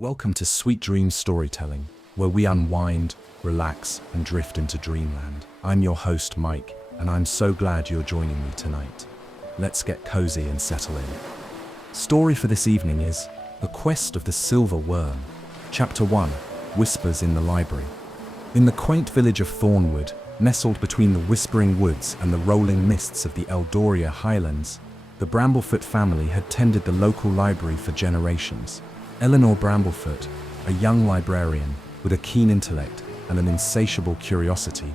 Welcome to Sweet Dreams Storytelling, where we unwind, relax, and drift into dreamland. I'm your host, Mike, and I'm so glad you're joining me tonight. Let's get cozy and settle in. Story for this evening is The Quest of the Silver Worm. Chapter 1, Whispers in the Library. In the quaint village of Thornwood, nestled between the whispering woods and the rolling mists of the Eldoria Highlands, the Bramblefoot family had tended the local library for generations. Eleanor Bramblefoot, a young librarian with a keen intellect and an insatiable curiosity,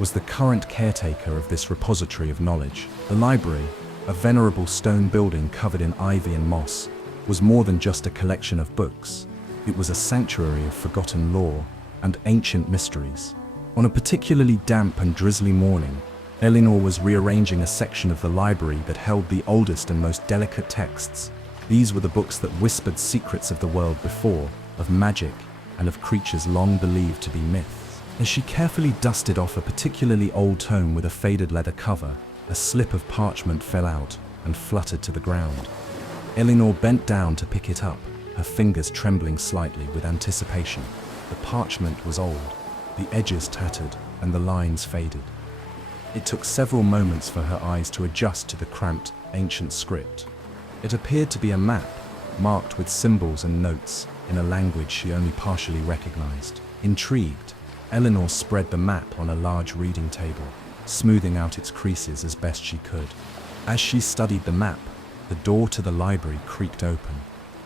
was the current caretaker of this repository of knowledge. The library, a venerable stone building covered in ivy and moss, was more than just a collection of books. It was a sanctuary of forgotten lore and ancient mysteries. On a particularly damp and drizzly morning, Eleanor was rearranging a section of the library that held the oldest and most delicate texts. These were the books that whispered secrets of the world before, of magic, and of creatures long believed to be myths. As she carefully dusted off a particularly old tome with a faded leather cover, a slip of parchment fell out and fluttered to the ground. Eleanor bent down to pick it up, her fingers trembling slightly with anticipation. The parchment was old, the edges tattered, and the lines faded. It took several moments for her eyes to adjust to the cramped, ancient script. It appeared to be a map, marked with symbols and notes in a language she only partially recognized. Intrigued, Eleanor spread the map on a large reading table, smoothing out its creases as best she could. As she studied the map, the door to the library creaked open.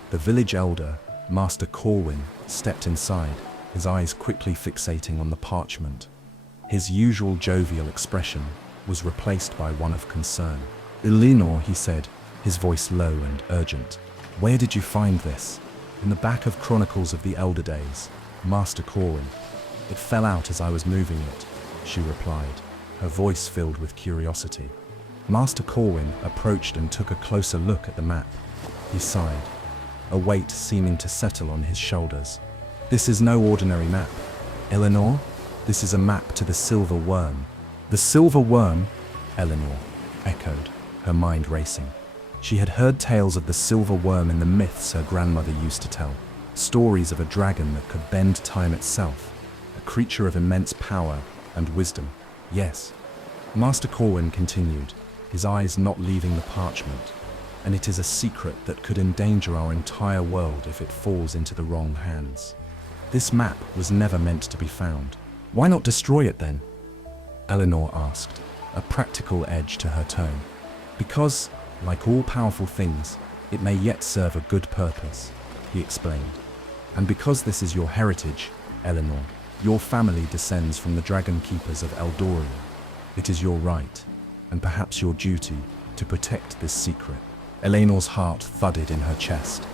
The village elder, Master Corwin, stepped inside, his eyes quickly fixating on the parchment. His usual jovial expression was replaced by one of concern. "Eleanor," he said, his voice low and urgent. "Where did you find this?" "In the back of Chronicles of the Elder Days, Master Corwin. It fell out as I was moving it," she replied, her voice filled with curiosity. Master Corwin approached and took a closer look at the map. He sighed, a weight seeming to settle on his shoulders. "This is no ordinary map, Eleanor. This is a map to the Silver Worm." "The Silver Worm?" Eleanor echoed, her mind racing. She had heard tales of the silver worm in the myths her grandmother used to tell. Stories of a dragon that could bend time itself, a creature of immense power and wisdom. "Yes," Master Corwin continued, his eyes not leaving the parchment. "And it is a secret that could endanger our entire world if it falls into the wrong hands. This map was never meant to be found." "Why not destroy it then?" Eleanor asked, a practical edge to her tone. "Because, like all powerful things, it may yet serve a good purpose," he explained. "And because this is your heritage, Eleanor, your family descends from the dragon keepers of Eldoria. It is your right, and perhaps your duty, to protect this secret." Eleanor's heart thudded in her chest.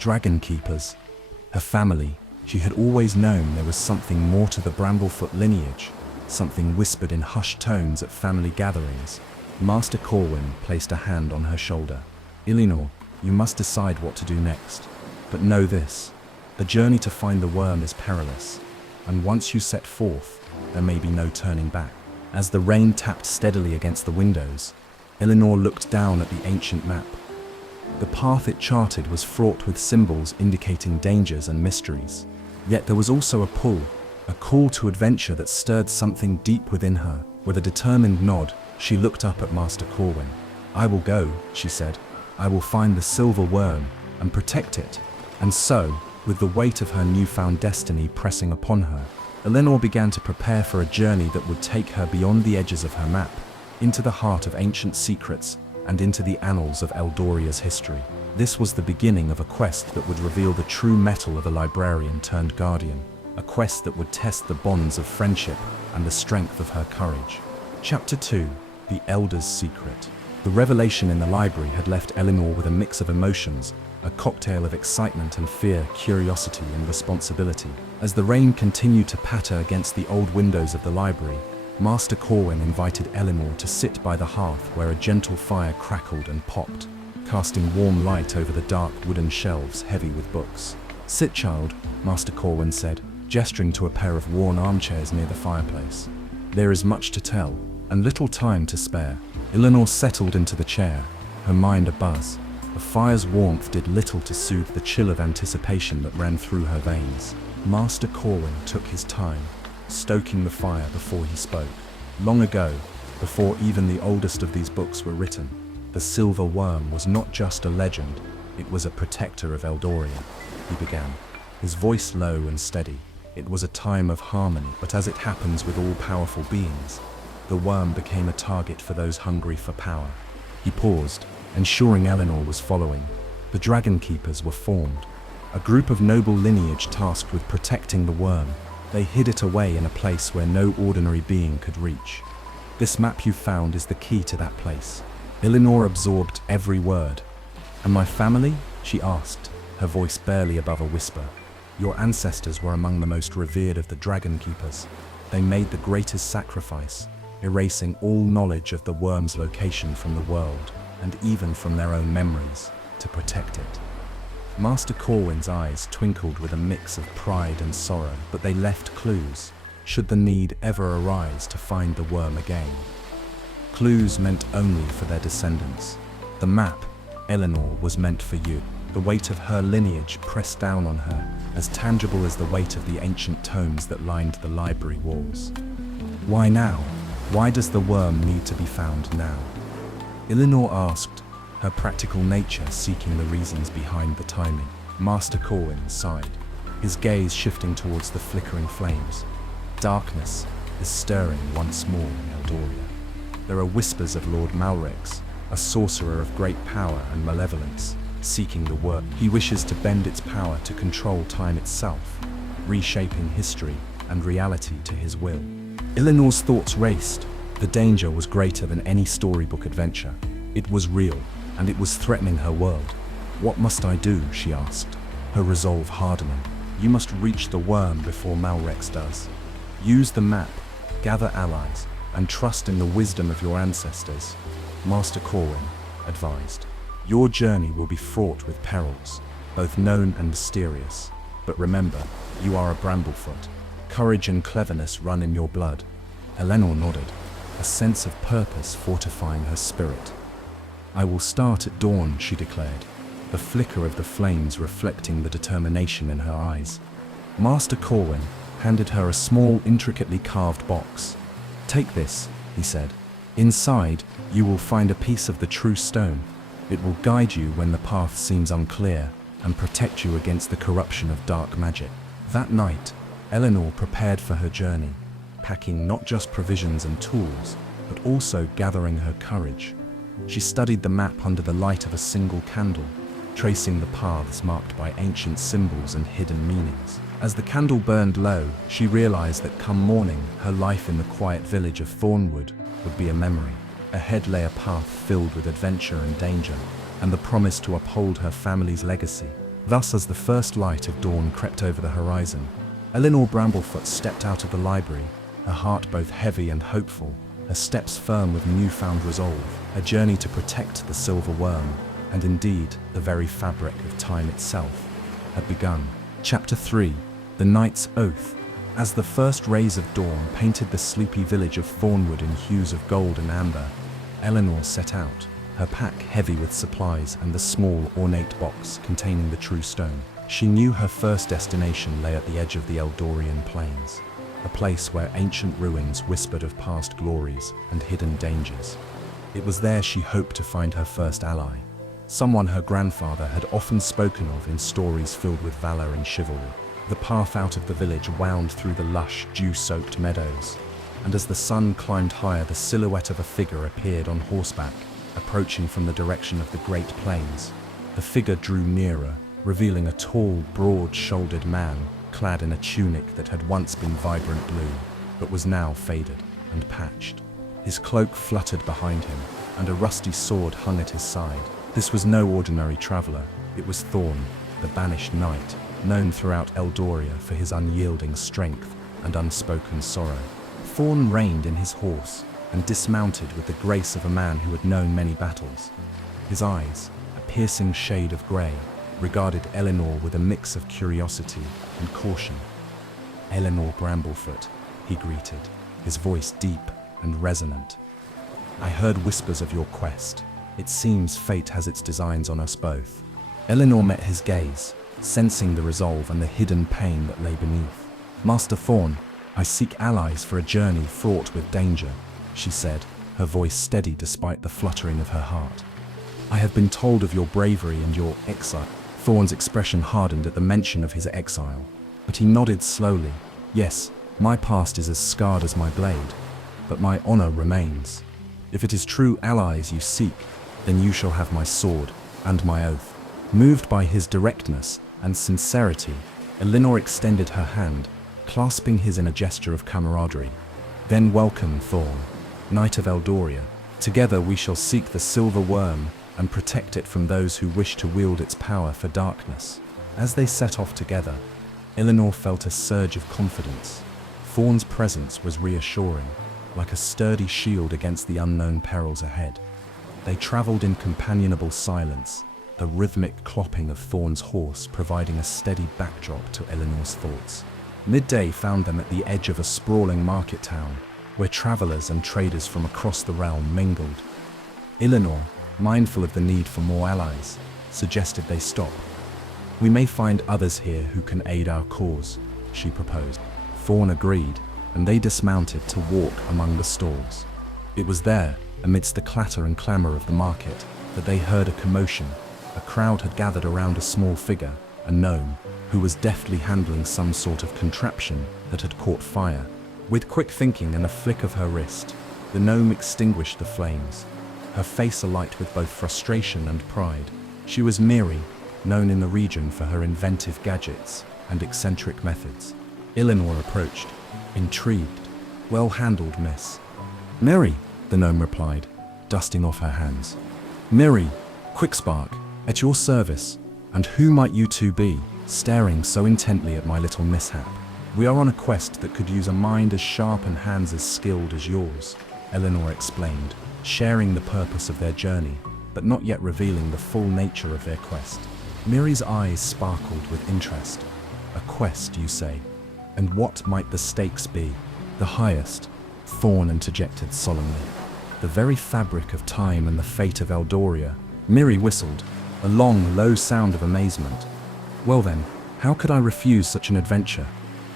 Dragon keepers, her family. She had always known there was something more to the Bramblefoot lineage, something whispered in hushed tones at family gatherings. Master Corwin placed a hand on her shoulder. "Eleanor, you must decide what to do next. But know this, the journey to find the worm is perilous, and once you set forth, there may be no turning back." As the rain tapped steadily against the windows, Eleanor looked down at the ancient map. The path it charted was fraught with symbols indicating dangers and mysteries. Yet there was also a call to adventure that stirred something deep within her. With a determined nod, she looked up at Master Corwin. "I will go," she said. "I will find the silver worm and protect it." And so, with the weight of her newfound destiny pressing upon her, Eleanor began to prepare for a journey that would take her beyond the edges of her map, into the heart of ancient secrets and into the annals of Eldoria's history. This was the beginning of a quest that would reveal the true mettle of a librarian turned guardian, a quest that would test the bonds of friendship and the strength of her courage. Chapter 2, The Elder's Secret. The revelation in the library had left Eleanor with a mix of emotions, a cocktail of excitement and fear, curiosity and responsibility. As the rain continued to patter against the old windows of the library, Master Corwin invited Eleanor to sit by the hearth where a gentle fire crackled and popped, casting warm light over the dark wooden shelves heavy with books. "Sit, child," Master Corwin said, gesturing to a pair of worn armchairs near the fireplace. "There is much to tell, and little time to spare." Eleanor settled into the chair, her mind abuzz. The fire's warmth did little to soothe the chill of anticipation that ran through her veins. Master Corwin took his time, stoking the fire before he spoke. Long ago, before even the oldest of these books were written, the silver worm was not just a legend, it was a protector of Eldoria. He began, his voice low and steady. It was a time of harmony, but as it happens with all powerful beings, the worm became a target for those hungry for power. He paused, ensuring Eleanor was following. The Dragon Keepers were formed, a group of noble lineage tasked with protecting the worm. They hid it away in a place where no ordinary being could reach. This map you found is the key to that place. Eleanor absorbed every word. "And my family?" she asked, her voice barely above a whisper. "Your ancestors were among the most revered of the Dragon Keepers. They made the greatest sacrifice, erasing all knowledge of the worm's location from the world, and even from their own memories, to protect it." Master Corwin's eyes twinkled with a mix of pride and sorrow, but they left clues, should the need ever arise to find the worm again. Clues meant only for their descendants. The map, Eleanor, was meant for you. The weight of her lineage pressed down on her, as tangible as the weight of the ancient tomes that lined the library walls. Why now? Why does the worm need to be found now? Eleanor asked, her practical nature seeking the reasons behind the timing. Master Corwin sighed, his gaze shifting towards the flickering flames. Darkness is stirring once more in Eldoria. There are whispers of Lord Malrex, a sorcerer of great power and malevolence, seeking the worm. He wishes to bend its power to control time itself, reshaping history and reality to his will. Eleanor's thoughts raced. The danger was greater than any storybook adventure. It was real, and it was threatening her world. "What must I do?" she asked, her resolve hardening. "You must reach the worm before Malrex does. Use the map, gather allies, and trust in the wisdom of your ancestors," Master Corwin advised. "Your journey will be fraught with perils, both known and mysterious. But remember, you are a Bramblefoot. Courage and cleverness run in your blood." Eleanor nodded, a sense of purpose fortifying her spirit. "I will start at dawn," she declared, the flicker of the flames reflecting the determination in her eyes. Master Corwin handed her a small, intricately carved box. "Take this," he said. "Inside, you will find a piece of the true stone. It will guide you when the path seems unclear and protect you against the corruption of dark magic." That night, Eleanor prepared for her journey, packing not just provisions and tools, but also gathering her courage. She studied the map under the light of a single candle, tracing the paths marked by ancient symbols and hidden meanings. As the candle burned low, she realized that come morning, her life in the quiet village of Thornwood would be a memory. Ahead lay a path filled with adventure and danger, and the promise to uphold her family's legacy. Thus, as the first light of dawn crept over the horizon, Eleanor Bramblefoot stepped out of the library, her heart both heavy and hopeful, her steps firm with newfound resolve. A journey to protect the silver worm, and indeed the very fabric of time itself, had begun. Chapter 3. The Knight's Oath. As the first rays of dawn painted the sleepy village of Thornwood in hues of gold and amber, Eleanor set out, her pack heavy with supplies and the small, ornate box containing the true stone. She knew her first destination lay at the edge of the Eldorian plains, a place where ancient ruins whispered of past glories and hidden dangers. It was there she hoped to find her first ally, someone her grandfather had often spoken of in stories filled with valor and chivalry. The path out of the village wound through the lush, dew-soaked meadows, and as the sun climbed higher, the silhouette of a figure appeared on horseback, approaching from the direction of the Great Plains. The figure drew nearer, revealing a tall, broad-shouldered man, clad in a tunic that had once been vibrant blue, but was now faded and patched. His cloak fluttered behind him, and a rusty sword hung at his side. This was no ordinary traveler. It was Thorn, the banished knight, known throughout Eldoria for his unyielding strength and unspoken sorrow. Thorn reined in his horse and dismounted with the grace of a man who had known many battles. His eyes, a piercing shade of grey, regarded Eleanor with a mix of curiosity and caution. "Eleanor Bramblefoot," he greeted, his voice deep and resonant. "I heard whispers of your quest. It seems fate has its designs on us both. Eleanor met his gaze, sensing the resolve and the hidden pain that lay beneath. Master Thorn, I seek allies for a journey fraught with danger, she said, her voice steady despite the fluttering of her heart. I have been told of your bravery and your exile. Thorn's expression hardened at the mention of his exile, but he nodded slowly. Yes, my past is as scarred as my blade, but my honor remains. If it is true allies you seek, then you shall have my sword and my oath. Moved by his directness and sincerity, Eleanor extended her hand, clasping his in a gesture of camaraderie. Then welcome, Thorn, Knight of Eldoria. Together we shall seek the silver worm and protect it from those who wish to wield its power for darkness. As they set off together, Eleanor felt a surge of confidence. Thorn's presence was reassuring, like a sturdy shield against the unknown perils ahead. They traveled in companionable silence, the rhythmic clopping of Thorn's horse providing a steady backdrop to Eleanor's thoughts. Midday found them at the edge of a sprawling market town, where travelers and traders from across the realm mingled. Eleanor, mindful of the need for more allies, suggested they stop. We may find others here who can aid our cause, she proposed. Thorn agreed, and they dismounted to walk among the stalls. It was there, amidst the clatter and clamor of the market, that they heard a commotion. A crowd had gathered around a small figure, a gnome, who was deftly handling some sort of contraption that had caught fire. With quick thinking and a flick of her wrist, the gnome extinguished the flames, her face alight with both frustration and pride. She was Miri, known in the region for her inventive gadgets and eccentric methods. Eleanor approached, intrigued. Well handled, miss. Miri, the gnome replied, dusting off her hands. Miri, Quickspark, at your service. And who might you two be, staring so intently at my little mishap? We are on a quest that could use a mind as sharp and hands as skilled as yours, Eleanor explained, sharing the purpose of their journey, but not yet revealing the full nature of their quest. Miri's eyes sparkled with interest. A quest, you say? And what might the stakes be? The highest, Thorn interjected solemnly. The very fabric of time and the fate of Eldoria. Miri whistled, a long, low sound of amazement. Well then, how could I refuse such an adventure?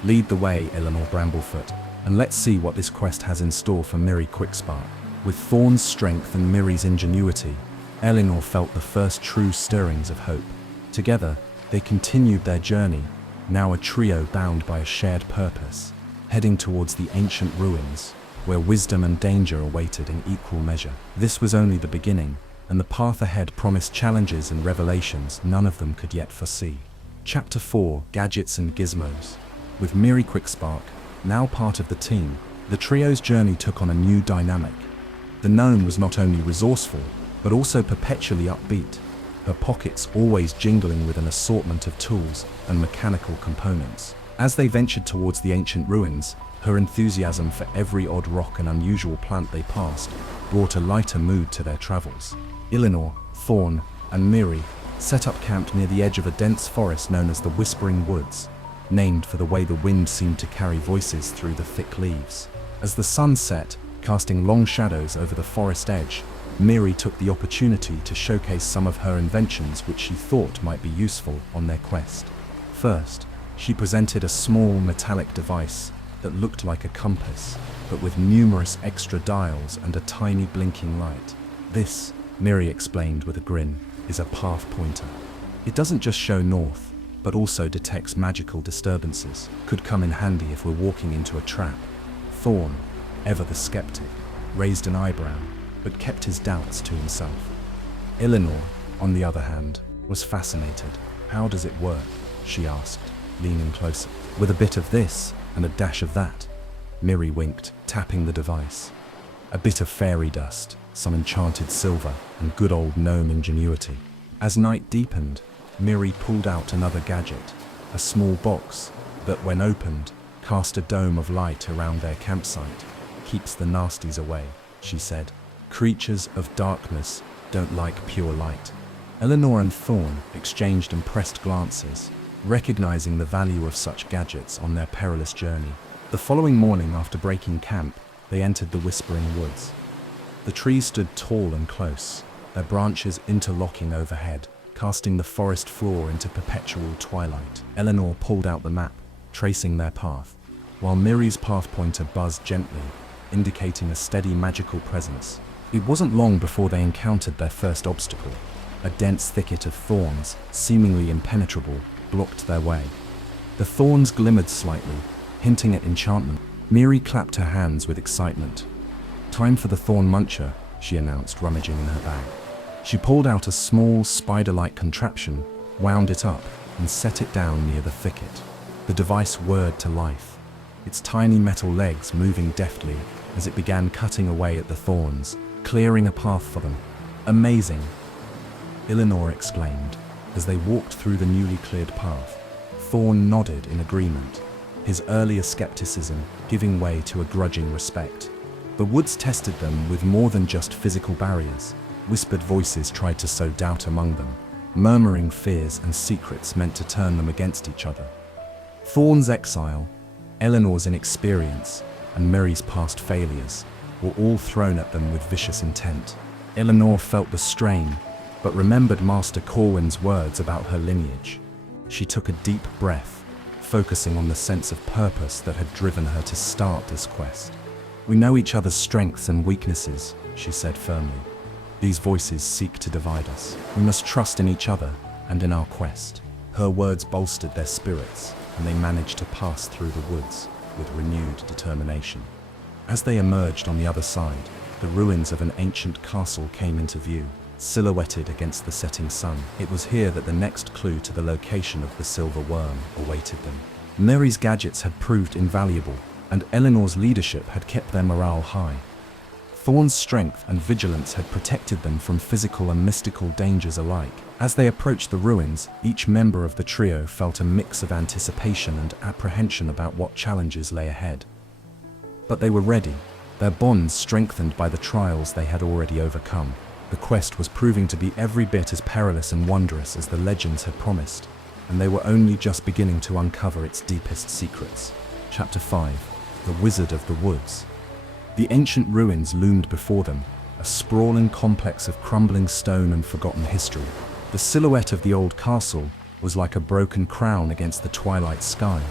Lead the way, Eleanor Bramblefoot, and let's see what this quest has in store for Miri Quickspark. With Thorn's strength and Miri's ingenuity, Eleanor felt the first true stirrings of hope. Together, they continued their journey, now a trio bound by a shared purpose, heading towards the ancient ruins, where wisdom and danger awaited in equal measure. This was only the beginning, and the path ahead promised challenges and revelations none of them could yet foresee. Chapter 4: Gadgets and Gizmos. With Miri Quickspark, now part of the team, the trio's journey took on a new dynamic. The gnome was not only resourceful, but also perpetually upbeat, her pockets always jingling with an assortment of tools and mechanical components. As they ventured towards the ancient ruins, her enthusiasm for every odd rock and unusual plant they passed brought a lighter mood to their travels. Eleanor, Thorn, and Miri set up camp near the edge of a dense forest known as the Whispering Woods, named for the way the wind seemed to carry voices through the thick leaves. As the sun set, casting long shadows over the forest edge, Miri took the opportunity to showcase some of her inventions which she thought might be useful on their quest. First, she presented a small metallic device that looked like a compass, but with numerous extra dials and a tiny blinking light. This, Miri explained with a grin, is a path pointer. It doesn't just show north, but also detects magical disturbances. Could come in handy if we're walking into a trap. Thorn, ever the skeptic, raised an eyebrow, but kept his doubts to himself. Eleanor, on the other hand, was fascinated. How does it work? She asked, leaning closer. With a bit of this and a dash of that. Miri winked, tapping the device. A bit of fairy dust, some enchanted silver, and good old gnome ingenuity. As night deepened, Miri pulled out another gadget, a small box that, when opened, cast a dome of light around their campsite. Keeps the nasties away, she said. Creatures of darkness don't like pure light. Eleanor and Thorn exchanged impressed glances, recognizing the value of such gadgets on their perilous journey. The following morning, after breaking camp, they entered the Whispering Woods. The trees stood tall and close, their branches interlocking overhead, casting the forest floor into perpetual twilight. Eleanor pulled out the map, tracing their path, while Miri's path pointer buzzed gently, indicating a steady magical presence. It wasn't long before they encountered their first obstacle. A dense thicket of thorns, seemingly impenetrable, blocked their way. The thorns glimmered slightly, hinting at enchantment. Miri clapped her hands with excitement. "Time for the thorn muncher," she announced, rummaging in her bag. She pulled out a small, spider-like contraption, wound it up, and set it down near the thicket. The device whirred to life, its tiny metal legs moving deftly as it began cutting away at the thorns, clearing a path for them. "Amazing!" Eleanor exclaimed as they walked through the newly cleared path. Thorn nodded in agreement, his earlier skepticism giving way to a grudging respect. The woods tested them with more than just physical barriers. Whispered voices tried to sow doubt among them, murmuring fears and secrets meant to turn them against each other. Thorn's exile, Eleanor's inexperience, and Miri's past failures were all thrown at them with vicious intent. Eleanor felt the strain, but remembered Master Corwin's words about her lineage. She took a deep breath, focusing on the sense of purpose that had driven her to start this quest. "We know each other's strengths and weaknesses," she said firmly. "These voices seek to divide us. We must trust in each other and in our quest." Her words bolstered their spirits, and they managed to pass through the woods with renewed determination. As they emerged on the other side, the ruins of an ancient castle came into view, silhouetted against the setting sun. It was here that the next clue to the location of the silver worm awaited them. Miri's gadgets had proved invaluable, and Eleanor's leadership had kept their morale high. Thorn's strength and vigilance had protected them from physical and mystical dangers alike. As they approached the ruins, each member of the trio felt a mix of anticipation and apprehension about what challenges lay ahead. But they were ready, their bonds strengthened by the trials they had already overcome. The quest was proving to be every bit as perilous and wondrous as the legends had promised, and they were only just beginning to uncover its deepest secrets. Chapter 5: The Wizard of the Woods. The ancient ruins loomed before them, a sprawling complex of crumbling stone and forgotten history. The silhouette of the old castle was like a broken crown against the twilight sky,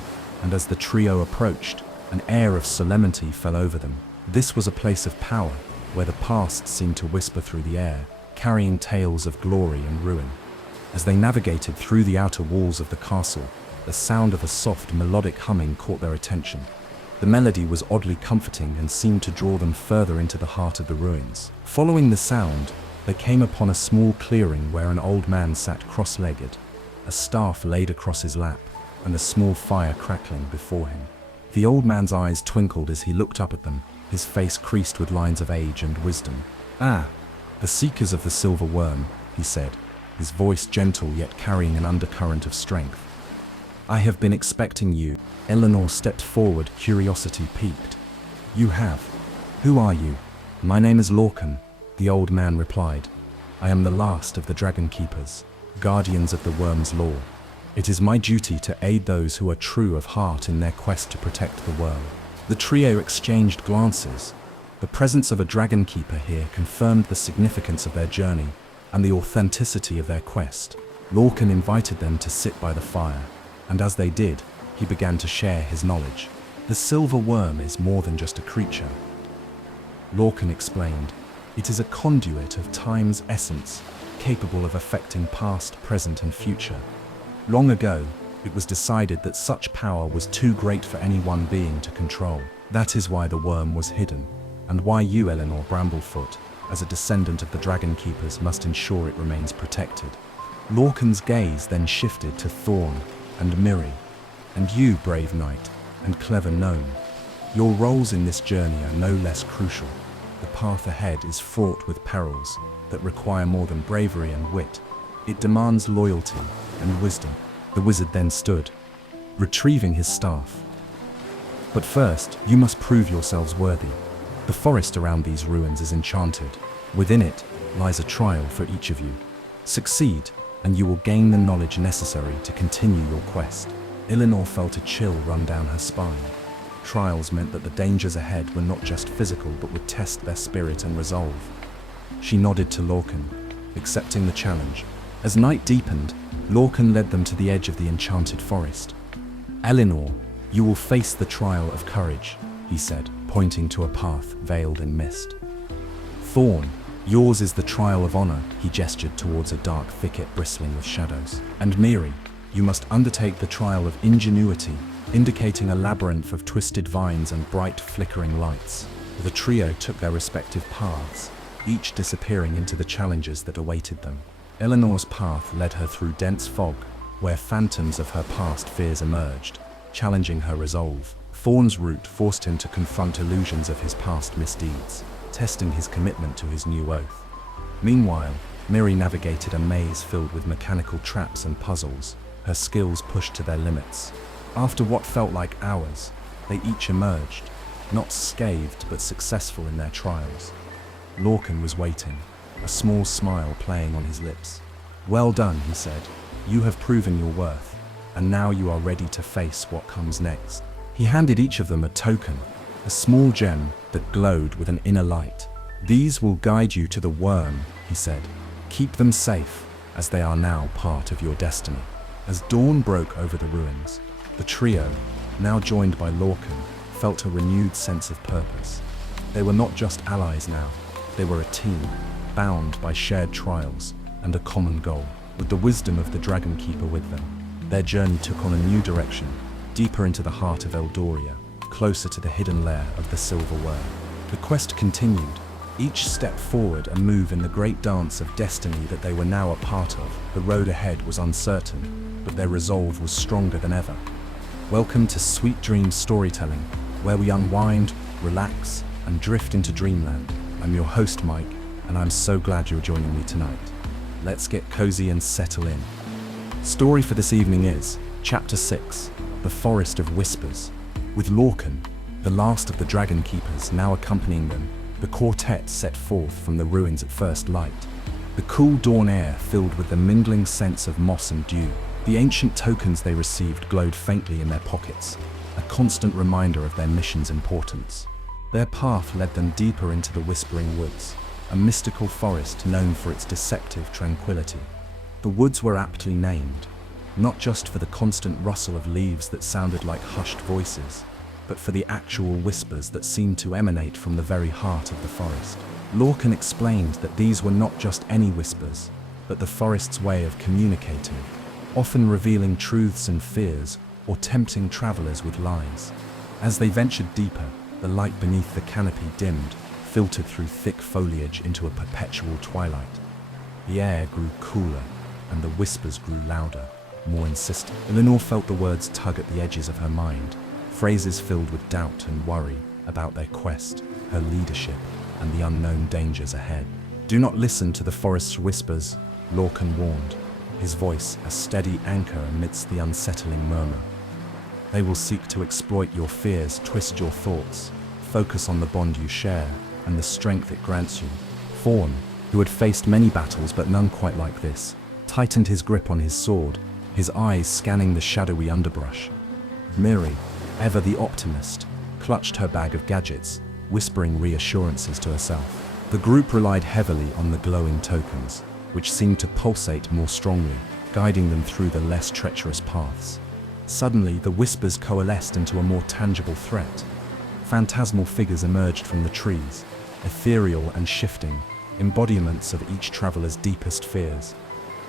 and as the trio approached, an air of solemnity fell over them. This was a place of power, where the past seemed to whisper through the air, carrying tales of glory and ruin. As they navigated through the outer walls of the castle, the sound of a soft, melodic humming caught their attention. The melody was oddly comforting and seemed to draw them further into the heart of the ruins. Following the sound, they came upon a small clearing where an old man sat cross-legged, a staff laid across his lap, and a small fire crackling before him. The old man's eyes twinkled as he looked up at them, his face creased with lines of age and wisdom. "Ah, the seekers of the silver worm," he said, his voice gentle yet carrying an undercurrent of strength. "I have been expecting you." Eleanor stepped forward, curiosity piqued. "You have? Who are you?" "My name is Lorcan," the old man replied. "I am the last of the Dragon Keepers, guardians of the worm's law. It is my duty to aid those who are true of heart in their quest to protect the worm." The trio exchanged glances. The presence of a Dragon Keeper here confirmed the significance of their journey and the authenticity of their quest. Lorcan invited them to sit by the fire, and as they did, he began to share his knowledge. "The silver worm is more than just a creature," Lorcan explained. "It is a conduit of time's essence, capable of affecting past, present, and future. Long ago, it was decided that such power was too great for any one being to control. That is why the worm was hidden, and why you, Eleanor Bramblefoot, as a descendant of the Dragon Keepers, must ensure it remains protected." Lorcan's gaze then shifted to Thorn and Miri. "And you, brave knight and clever gnome, your roles in this journey are no less crucial. The path ahead is fraught with perils that require more than bravery and wit. It demands loyalty and wisdom." The wizard then stood, retrieving his staff. "But first, you must prove yourselves worthy. The forest around these ruins is enchanted. Within it lies a trial for each of you. Succeed, and you will gain the knowledge necessary to continue your quest." Eleanor felt a chill run down her spine. Trials meant that the dangers ahead were not just physical but would test their spirit and resolve. She nodded to Lorcan, accepting the challenge. As night deepened, Lorcan led them to the edge of the enchanted forest. "Eleanor, you will face the trial of courage," he said, pointing to a path veiled in mist. "Thorn, yours is the trial of honor," he gestured towards a dark thicket bristling with shadows. "And Miri, you must undertake the trial of ingenuity," indicating a labyrinth of twisted vines and bright flickering lights. The trio took their respective paths, each disappearing into the challenges that awaited them. Eleanor's path led her through dense fog, where phantoms of her past fears emerged, challenging her resolve. Thorn's route forced him to confront illusions of his past misdeeds, testing his commitment to his new oath. Meanwhile, Miri navigated a maze filled with mechanical traps and puzzles, her skills pushed to their limits. After what felt like hours, they each emerged, not scathed but successful in their trials. Lorcan was waiting, a small smile playing on his lips. "Well done," he said. "You have proven your worth, and now you are ready to face what comes next." He handed each of them a token, a small gem that glowed with an inner light. "These will guide you to the worm," he said. "Keep them safe, as they are now part of your destiny." As dawn broke over the ruins, the trio, now joined by Lorcan, felt a renewed sense of purpose. They were not just allies now, they were a team, bound by shared trials and a common goal. With the wisdom of the Dragon Keeper with them, their journey took on a new direction, deeper into the heart of Eldoria, closer to the hidden lair of the Silver Worm. The quest continued, each step forward a move in the great dance of destiny that they were now a part of. The road ahead was uncertain, but their resolve was stronger than ever. Welcome to Sweet Dreams Storytelling, where we unwind, relax, and drift into dreamland. I'm your host, Mike, and I'm so glad you're joining me tonight. Let's get cozy and settle in. Story for this evening is Chapter 6, The Forest of Whispers. With Lorcan, the last of the Dragon Keepers, now accompanying them, the quartet set forth from the ruins at first light. The cool dawn air filled with the mingling scents of moss and dew. The ancient tokens they received glowed faintly in their pockets, a constant reminder of their mission's importance. Their path led them deeper into the Whispering Woods, a mystical forest known for its deceptive tranquility. The woods were aptly named, not just for the constant rustle of leaves that sounded like hushed voices, but for the actual whispers that seemed to emanate from the very heart of the forest. Lorcan explained that these were not just any whispers, but the forest's way of communicating, often revealing truths and fears, or tempting travelers with lies. As they ventured deeper, the light beneath the canopy dimmed, filtered through thick foliage into a perpetual twilight. The air grew cooler, and the whispers grew louder, more insistent. Eleanor felt the words tug at the edges of her mind, phrases filled with doubt and worry about their quest, her leadership, and the unknown dangers ahead. "Do not listen to the forest's whispers," Lorcan warned, his voice a steady anchor amidst the unsettling murmur. "They will seek to exploit your fears, twist your thoughts, focus on the bond you share, and the strength it grants you." Thorn, who had faced many battles but none quite like this, tightened his grip on his sword, his eyes scanning the shadowy underbrush. Miri, ever the optimist, clutched her bag of gadgets, whispering reassurances to herself. The group relied heavily on the glowing tokens, which seemed to pulsate more strongly, guiding them through the less treacherous paths. Suddenly, the whispers coalesced into a more tangible threat. Phantasmal figures emerged from the trees, ethereal and shifting, embodiments of each traveler's deepest fears.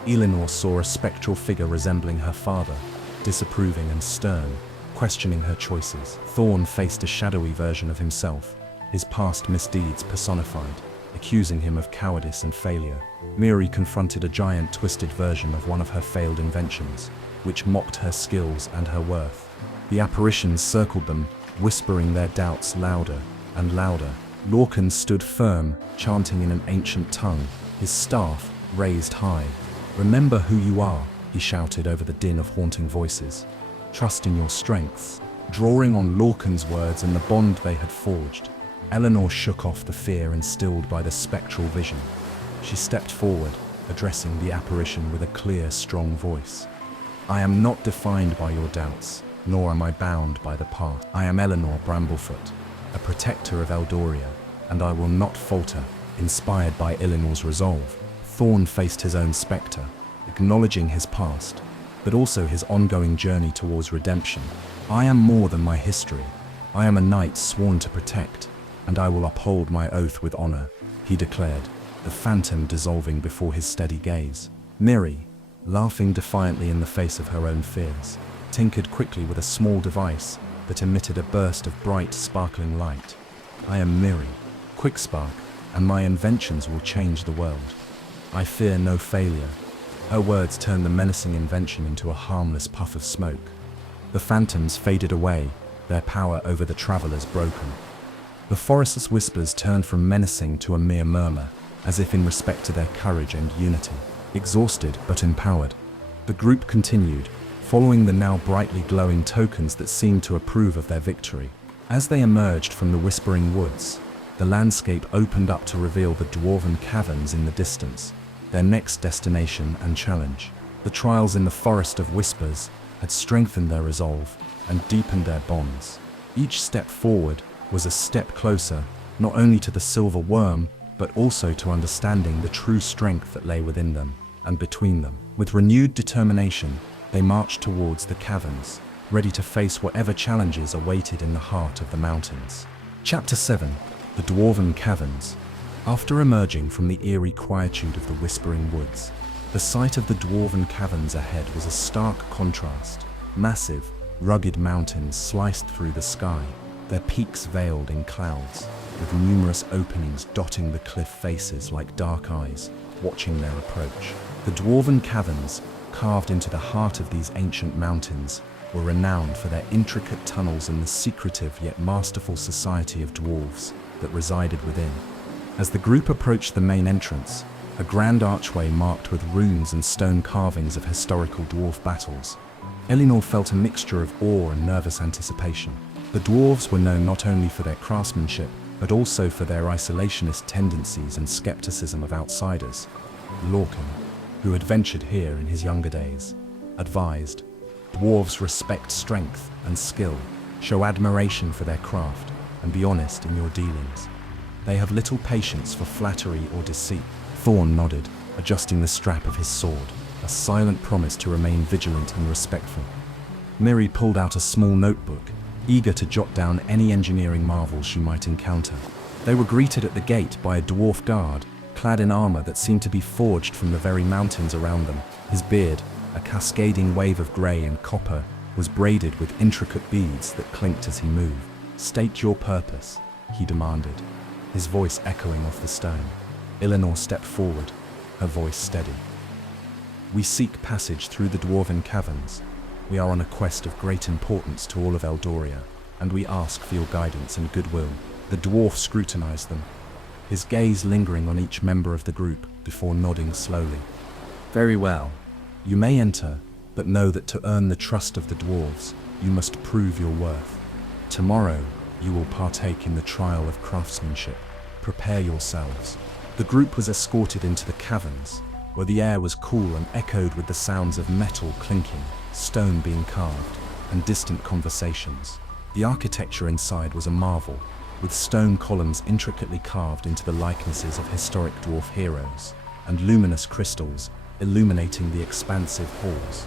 Eleanor saw a spectral figure resembling her father, disapproving and stern, questioning her choices. Thorn faced a shadowy version of himself, his past misdeeds personified, accusing him of cowardice and failure. Miri confronted a giant twisted version of one of her failed inventions, which mocked her skills and her worth. The apparitions circled them, whispering their doubts louder and louder. Lorcan stood firm, chanting in an ancient tongue, his staff raised high. "Remember who you are," he shouted over the din of haunting voices. "Trust in your strengths." Drawing on Lorcan's words and the bond they had forged, Eleanor shook off the fear instilled by the spectral vision. She stepped forward, addressing the apparition with a clear, strong voice. "I am not defined by your doubts, nor am I bound by the past. I am Eleanor Bramblefoot, a protector of Eldoria, and I will not falter." Inspired by Eleanor's resolve, Thorn faced his own spectre, acknowledging his past, but also his ongoing journey towards redemption. I am more than my history. I am a knight sworn to protect, and I will uphold my oath with honor, he declared, the phantom dissolving before his steady gaze. Miri, laughing defiantly in the face of her own fears, tinkered quickly with a small device that emitted a burst of bright, sparkling light. I am Miri, Quickspark, and my inventions will change the world. I fear no failure. Her words turned the menacing invention into a harmless puff of smoke. The phantoms faded away, their power over the travelers broken. The forest's whispers turned from menacing to a mere murmur, as if in respect to their courage and unity. Exhausted but empowered, the group continued, following the now brightly glowing tokens that seemed to approve of their victory. As they emerged from the whispering woods, the landscape opened up to reveal the dwarven caverns in the distance, their next destination and challenge. The trials in the Forest of Whispers had strengthened their resolve and deepened their bonds. Each step forward was a step closer, not only to the silver worm, but also to understanding the true strength that lay within them and between them. With renewed determination, they marched towards the caverns, ready to face whatever challenges awaited in the heart of the mountains. Chapter 7: The Dwarven Caverns. After emerging from the eerie quietude of the whispering woods, the sight of the dwarven caverns ahead was a stark contrast. Massive, rugged mountains sliced through the sky, their peaks veiled in clouds, with numerous openings dotting the cliff faces like dark eyes, watching their approach. The dwarven caverns, carved into the heart of these ancient mountains, were renowned for their intricate tunnels and the secretive yet masterful society of dwarves that resided within. As the group approached the main entrance, a grand archway marked with runes and stone carvings of historical dwarf battles, Elinor felt a mixture of awe and nervous anticipation. The dwarves were known not only for their craftsmanship, but also for their isolationist tendencies and skepticism of outsiders. Lorcan, who had ventured here in his younger days, advised, "Dwarves respect strength and skill, show admiration for their craft, and be honest in your dealings. They have little patience for flattery or deceit." Thorn nodded, adjusting the strap of his sword, a silent promise to remain vigilant and respectful. Miri pulled out a small notebook, eager to jot down any engineering marvels she might encounter. They were greeted at the gate by a dwarf guard, clad in armor that seemed to be forged from the very mountains around them. His beard, a cascading wave of grey and copper, was braided with intricate beads that clinked as he moved. "State your purpose," he demanded, his voice echoing off the stone. Elinor stepped forward, her voice steady. "We seek passage through the dwarven caverns. We are on a quest of great importance to all of Eldoria, and we ask for your guidance and goodwill." The dwarf scrutinized them, his gaze lingering on each member of the group before nodding slowly. "Very well. You may enter, but know that to earn the trust of the dwarves, you must prove your worth. Tomorrow, you will partake in the trial of craftsmanship. Prepare yourselves." The group was escorted into the caverns, where the air was cool and echoed with the sounds of metal clinking, stone being carved, and distant conversations. The architecture inside was a marvel, with stone columns intricately carved into the likenesses of historic dwarf heroes, and luminous crystals illuminating the expansive halls.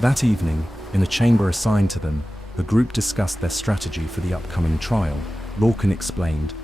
That evening, in a chamber assigned to them, the group discussed their strategy for the upcoming trial. Lorcan explained,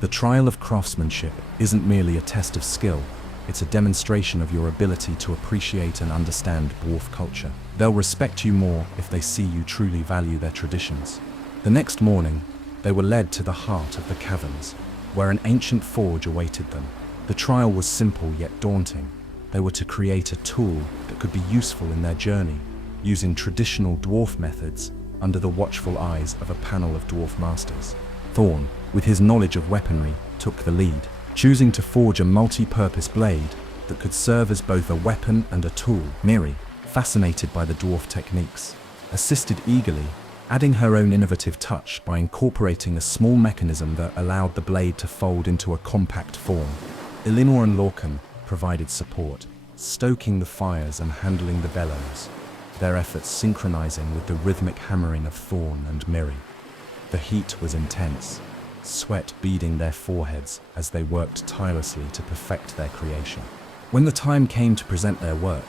"The trial of craftsmanship isn't merely a test of skill, it's a demonstration of your ability to appreciate and understand dwarf culture. They'll respect you more if they see you truly value their traditions." The next morning, they were led to the heart of the caverns, where an ancient forge awaited them. The trial was simple yet daunting. They were to create a tool that could be useful in their journey, using traditional dwarf methods under the watchful eyes of a panel of dwarf masters. Thorn, with his knowledge of weaponry, took the lead, choosing to forge a multi-purpose blade that could serve as both a weapon and a tool. Miri, fascinated by the dwarf techniques, assisted eagerly, adding her own innovative touch by incorporating a small mechanism that allowed the blade to fold into a compact form. Elinor and Lorcan provided support, stoking the fires and handling the bellows, their efforts synchronizing with the rhythmic hammering of Thorn and Miri. The heat was intense, sweat beading their foreheads as they worked tirelessly to perfect their creation. When the time came to present their work,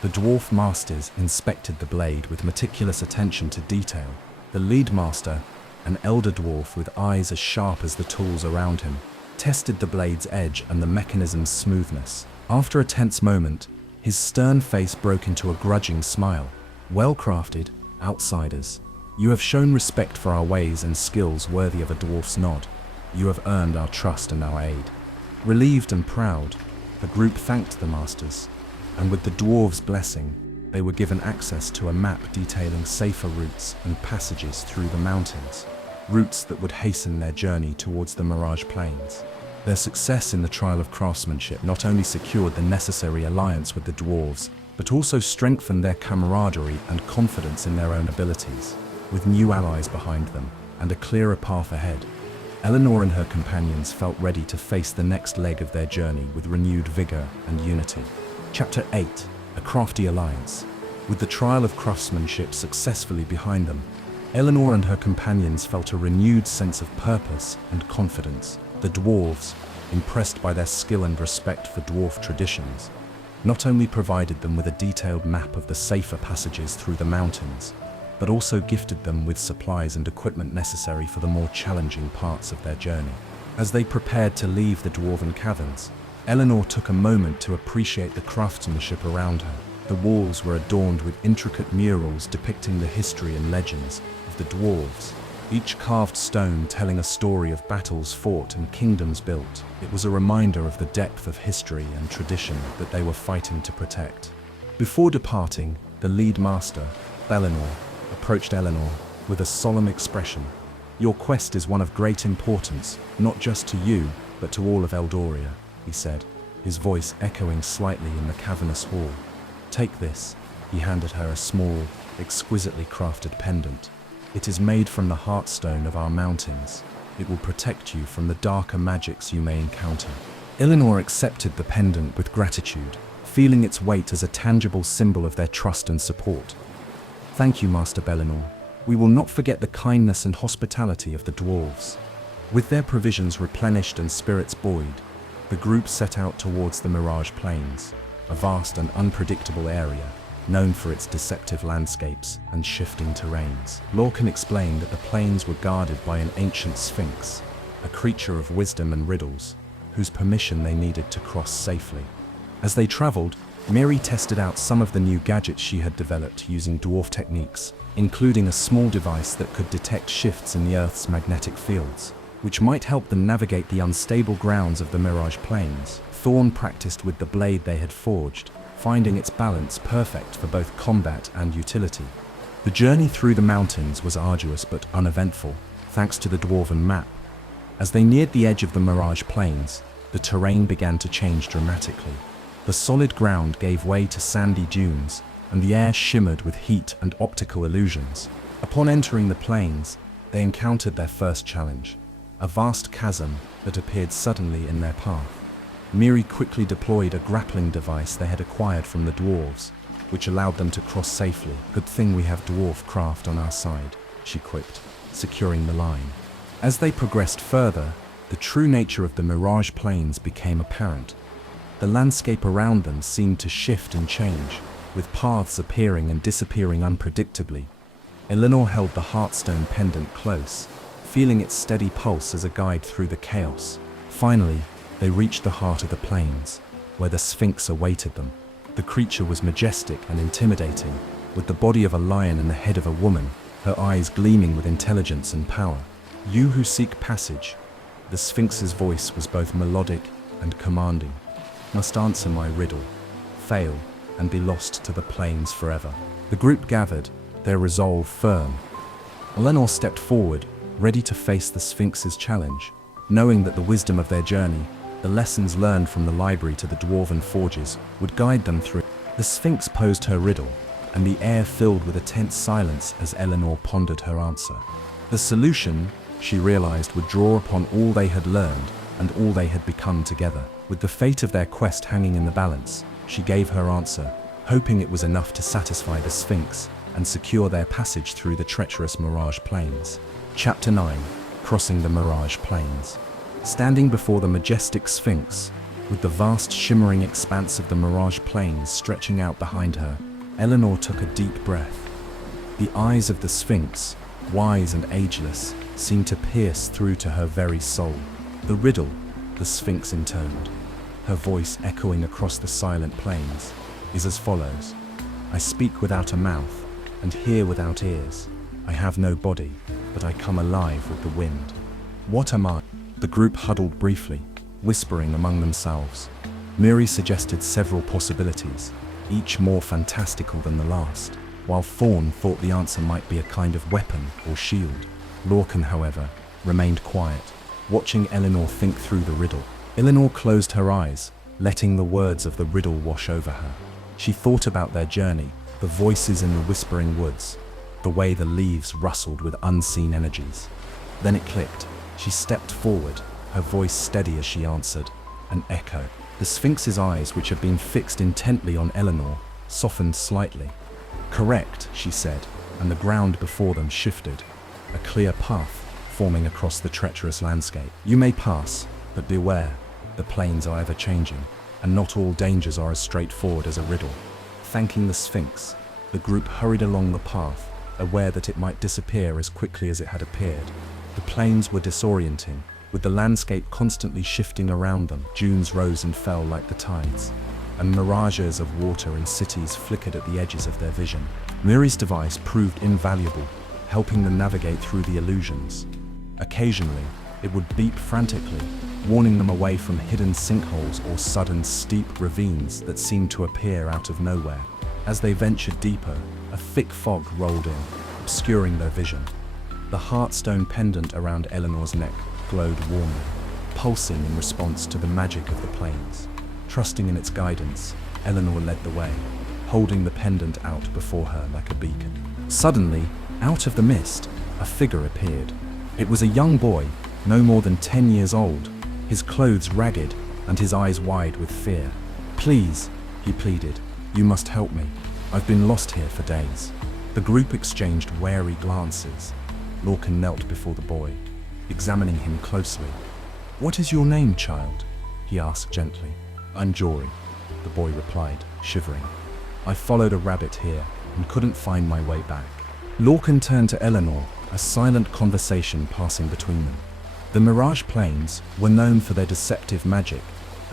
the dwarf masters inspected the blade with meticulous attention to detail. The lead master, an elder dwarf with eyes as sharp as the tools around him, tested the blade's edge and the mechanism's smoothness. After a tense moment, his stern face broke into a grudging smile. "Well crafted, outsiders. You have shown respect for our ways and skills worthy of a dwarf's nod. You have earned our trust and our aid." Relieved and proud, the group thanked the masters, and with the dwarves' blessing, they were given access to a map detailing safer routes and passages through the mountains, routes that would hasten their journey towards the Mirage Plains. Their success in the trial of craftsmanship not only secured the necessary alliance with the dwarves, but also strengthened their camaraderie and confidence in their own abilities. With new allies behind them and a clearer path ahead, Eleanor and her companions felt ready to face the next leg of their journey with renewed vigor and unity. Chapter 8: A Crafty Alliance. With the trial of craftsmanship successfully behind them, Eleanor and her companions felt a renewed sense of purpose and confidence. The dwarves, impressed by their skill and respect for dwarf traditions, not only provided them with a detailed map of the safer passages through the mountains, but also gifted them with supplies and equipment necessary for the more challenging parts of their journey. As they prepared to leave the dwarven caverns, Eleanor took a moment to appreciate the craftsmanship around her. The walls were adorned with intricate murals depicting the history and legends of the dwarves, each carved stone telling a story of battles fought and kingdoms built. It was a reminder of the depth of history and tradition that they were fighting to protect. Before departing, the lead master, Eleanor, approached Eleanor with a solemn expression. "Your quest is one of great importance, not just to you, but to all of Eldoria," he said, his voice echoing slightly in the cavernous hall. "Take this." He handed her a small, exquisitely crafted pendant. "It is made from the heartstone of our mountains. It will protect you from the darker magics you may encounter." Eleanor accepted the pendant with gratitude, feeling its weight as a tangible symbol of their trust and support. "Thank you, Master Bellinor. We will not forget the kindness and hospitality of the dwarves." With their provisions replenished and spirits buoyed, the group set out towards the Mirage Plains, a vast and unpredictable area, known for its deceptive landscapes and shifting terrains. Lorcan explained that the plains were guarded by an ancient sphinx, a creature of wisdom and riddles, whose permission they needed to cross safely. As they traveled, Mary tested out some of the new gadgets she had developed using dwarf techniques, including a small device that could detect shifts in the Earth's magnetic fields, which might help them navigate the unstable grounds of the Mirage Plains. Thorn practiced with the blade they had forged, finding its balance perfect for both combat and utility. The journey through the mountains was arduous but uneventful, thanks to the dwarven map. As they neared the edge of the Mirage Plains, the terrain began to change dramatically. The solid ground gave way to sandy dunes, and the air shimmered with heat and optical illusions. Upon entering the plains, they encountered their first challenge, a vast chasm that appeared suddenly in their path. Miri quickly deployed a grappling device they had acquired from the dwarves, which allowed them to cross safely. "Good thing we have dwarf craft on our side," she quipped, securing the line. As they progressed further, the true nature of the Mirage Plains became apparent. The landscape around them seemed to shift and change, with paths appearing and disappearing unpredictably. Eleanor held the Heartstone pendant close, feeling its steady pulse as a guide through the chaos. Finally, they reached the heart of the plains, where the Sphinx awaited them. The creature was majestic and intimidating, with the body of a lion and the head of a woman, her eyes gleaming with intelligence and power. "You who seek passage," the Sphinx's voice was both melodic and commanding, "must answer my riddle, fail, and be lost to the plains forever." The group gathered, their resolve firm. Eleanor stepped forward, ready to face the Sphinx's challenge, knowing that the wisdom of their journey, the lessons learned from the library to the dwarven forges, would guide them through. The Sphinx posed her riddle, and the air filled with a tense silence as Eleanor pondered her answer. The solution, she realized, would draw upon all they had learned and all they had become together. With the fate of their quest hanging in the balance, she gave her answer, hoping it was enough to satisfy the Sphinx and secure their passage through the treacherous Mirage Plains. Chapter 9: Crossing the Mirage Plains. Standing before the majestic Sphinx, With the vast shimmering expanse of the Mirage Plains stretching out behind her, Eleanor took a deep breath. The eyes of the Sphinx, wise and ageless, seemed to pierce through to her very soul. "The riddle," the Sphinx intoned, her voice echoing across the silent plains, "is as follows. I speak without a mouth and hear without ears. I have no body, but I come alive with the wind. What am I?" The group huddled briefly, whispering among themselves. Miri suggested several possibilities, each more fantastical than the last, while Thorn thought the answer might be a kind of weapon or shield. Lorcan, however, remained quiet, watching Eleanor think through the riddle. Eleanor closed her eyes, letting the words of the riddle wash over her. She thought about their journey, the voices in the whispering woods, the way the leaves rustled with unseen energies. Then it clicked. She stepped forward, her voice steady as she answered, an echo. The Sphinx's eyes, which had been fixed intently on Eleanor, softened slightly. "Correct," she said, and the ground before them shifted, a clear path forming across the treacherous landscape. "You may pass, but beware. The plains are ever-changing, and not all dangers are as straightforward as a riddle." Thanking the Sphinx, the group hurried along the path, aware that it might disappear as quickly as it had appeared. The plains were disorienting, with the landscape constantly shifting around them. Dunes rose and fell like the tides, and mirages of water and cities flickered at the edges of their vision. Miri's device proved invaluable, helping them navigate through the illusions. Occasionally, it would beep frantically, warning them away from hidden sinkholes or sudden steep ravines that seemed to appear out of nowhere. As they ventured deeper, a thick fog rolled in, obscuring their vision. The heartstone pendant around Eleanor's neck glowed warmly, pulsing in response to the magic of the plains. Trusting in its guidance, Eleanor led the way, holding the pendant out before her like a beacon. Suddenly, out of the mist, a figure appeared. It was a young boy, no more than 10 years old, his clothes ragged and his eyes wide with fear. "Please," he pleaded, "you must help me. I've been lost here for days." The group exchanged wary glances. Lorcan knelt before the boy, examining him closely. "What is your name, child?" he asked gently. "I'm Jory," the boy replied, shivering. "I followed a rabbit here and couldn't find my way back." Lorcan turned to Eleanor, a silent conversation passing between them. The Mirage Plains were known for their deceptive magic,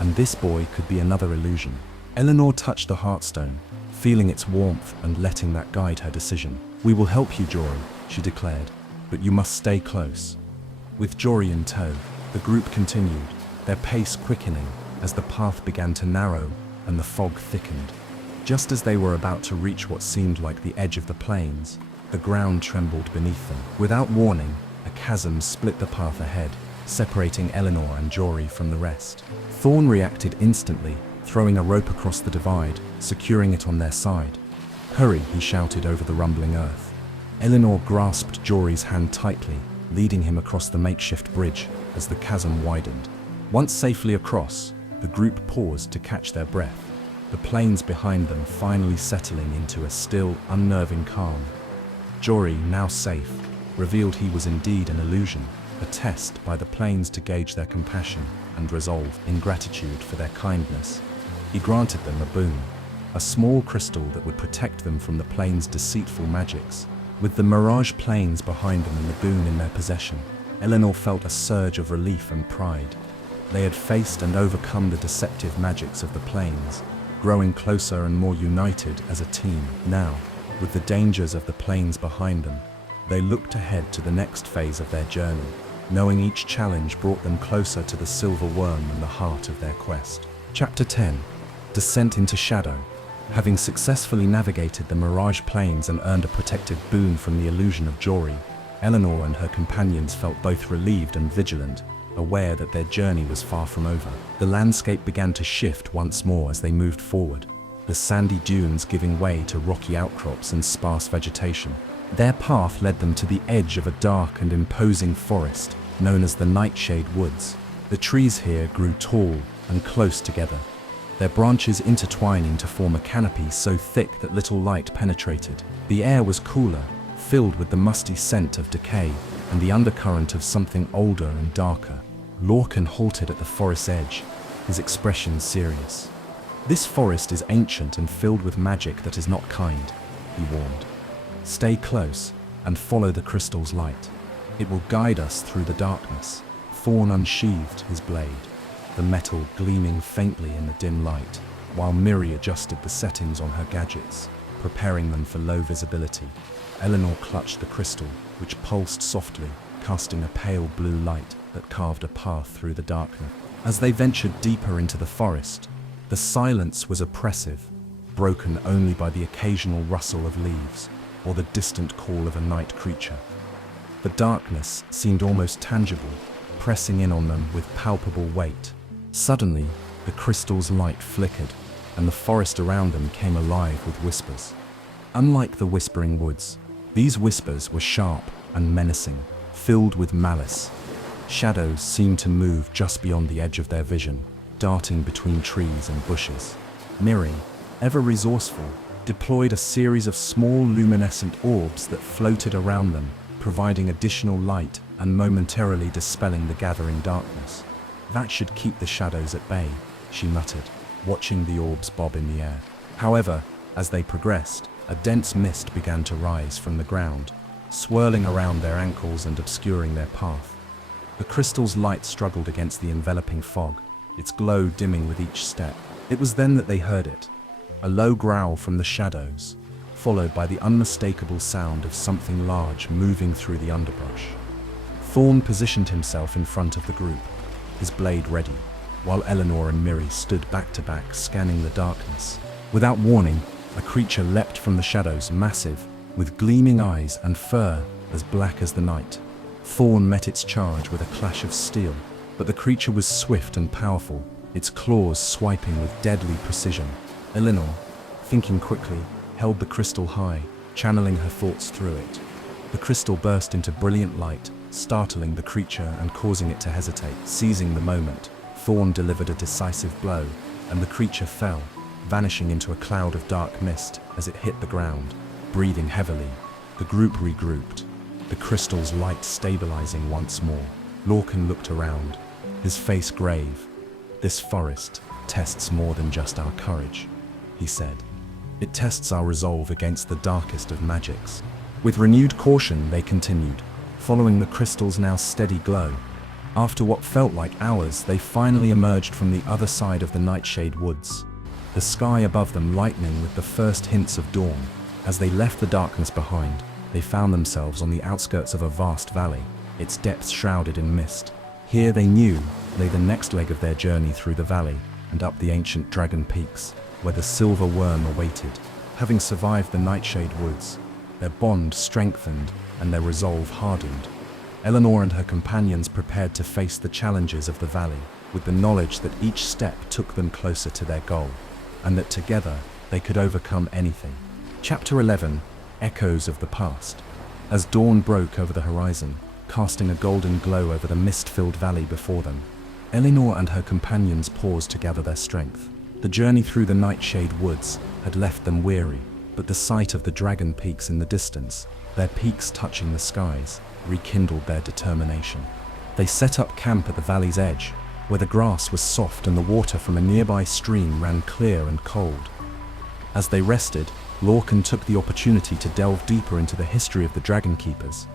and this boy could be another illusion. Eleanor touched the heartstone, feeling its warmth and letting that guide her decision. "We will help you, Jory," she declared, "but you must stay close." With Jory in tow, the group continued, their pace quickening as the path began to narrow and the fog thickened. Just as they were about to reach what seemed like the edge of the plains, the ground trembled beneath them. Without warning, a chasm split the path ahead, separating Eleanor and Jory from the rest. Thorn reacted instantly, throwing a rope across the divide, securing it on their side. "Hurry," he shouted over the rumbling earth. Eleanor grasped Jory's hand tightly, leading him across the makeshift bridge as the chasm widened. Once safely across, the group paused to catch their breath, the plains behind them finally settling into a still, unnerving calm. Jory, now safe, revealed he was indeed an illusion, a test by the plains to gauge their compassion and resolve. In gratitude for their kindness, he granted them a boon, a small crystal that would protect them from the plains' deceitful magics. With the Mirage Plains behind them and the boon in their possession, Eleanor felt a surge of relief and pride. They had faced and overcome the deceptive magics of the plains, growing closer and more united as a team. Now, with the dangers of the plains behind them, they looked ahead to the next phase of their journey, knowing each challenge brought them closer to the silver worm and the heart of their quest. Chapter 10. Descent into Shadow. Having successfully navigated the Mirage Plains and earned a protective boon from the illusion of Jory, Eleanor and her companions felt both relieved and vigilant, aware that their journey was far from over. The landscape began to shift once more as they moved forward, the sandy dunes giving way to rocky outcrops and sparse vegetation. Their path led them to the edge of a dark and imposing forest, known as the Nightshade Woods. The trees here grew tall and close together, their branches intertwining to form a canopy so thick that little light penetrated. The air was cooler, filled with the musty scent of decay and the undercurrent of something older and darker. Lorcan halted at the forest's edge, his expression serious. "This forest is ancient and filled with magic that is not kind," he warned. "Stay close and follow the crystal's light. It will guide us through the darkness." Thorn unsheathed his blade, the metal gleaming faintly in the dim light, while Miri adjusted the settings on her gadgets, preparing them for low visibility. Eleanor clutched the crystal, which pulsed softly, casting a pale blue light that carved a path through the darkness. As they ventured deeper into the forest, the silence was oppressive, broken only by the occasional rustle of leaves or the distant call of a night creature. The darkness seemed almost tangible, pressing in on them with palpable weight. Suddenly, the crystal's light flickered, and the forest around them came alive with whispers. Unlike the whispering woods, these whispers were sharp and menacing, filled with malice. Shadows seemed to move just beyond the edge of their vision, darting between trees and bushes. Miri, ever resourceful, deployed a series of small luminescent orbs that floated around them, providing additional light and momentarily dispelling the gathering darkness. "That should keep the shadows at bay," she muttered, watching the orbs bob in the air. However, as they progressed, a dense mist began to rise from the ground, swirling around their ankles and obscuring their path. The crystal's light struggled against the enveloping fog, its glow dimming with each step. It was then that they heard it, a low growl from the shadows, followed by the unmistakable sound of something large moving through the underbrush. Thorn positioned himself in front of the group, his blade ready, while Eleanor and Miri stood back to back, scanning the darkness. Without warning, a creature leapt from the shadows, massive, with gleaming eyes and fur as black as the night. Thorn met its charge with a clash of steel, but the creature was swift and powerful, its claws swiping with deadly precision. Eleanor, thinking quickly, held the crystal high, channeling her thoughts through it. The crystal burst into brilliant light, startling the creature and causing it to hesitate. Seizing the moment, Thorn delivered a decisive blow, and the creature fell, vanishing into a cloud of dark mist as it hit the ground. Breathing heavily, the group regrouped, the crystal's light stabilizing once more. Lorcan looked around, his face grave. "This forest tests more than just our courage," he said. "It tests our resolve against the darkest of magics." With renewed caution, they continued, following the crystal's now steady glow. After what felt like hours, they finally emerged from the other side of the Nightshade Woods, the sky above them lightening with the first hints of dawn. As they left the darkness behind, they found themselves on the outskirts of a vast valley, its depths shrouded in mist. Here, they knew, lay the next leg of their journey through the valley and up the ancient Dragon Peaks, where the Silver Worm awaited. Having survived the Nightshade Woods, their bond strengthened and their resolve hardened. Eleanor and her companions prepared to face the challenges of the valley, with the knowledge that each step took them closer to their goal, and that together they could overcome anything. Chapter 11: Echoes of the Past. As dawn broke over the horizon, casting a golden glow over the mist-filled valley before them, Eleanor and her companions paused to gather their strength. The journey through the Nightshade Woods had left them weary, but the sight of the Dragon Peaks in the distance, their peaks touching the skies, rekindled their determination. They set up camp at the valley's edge, where the grass was soft and the water from a nearby stream ran clear and cold. As they rested, Lorcan took the opportunity to delve deeper into the history of the Dragon Keepers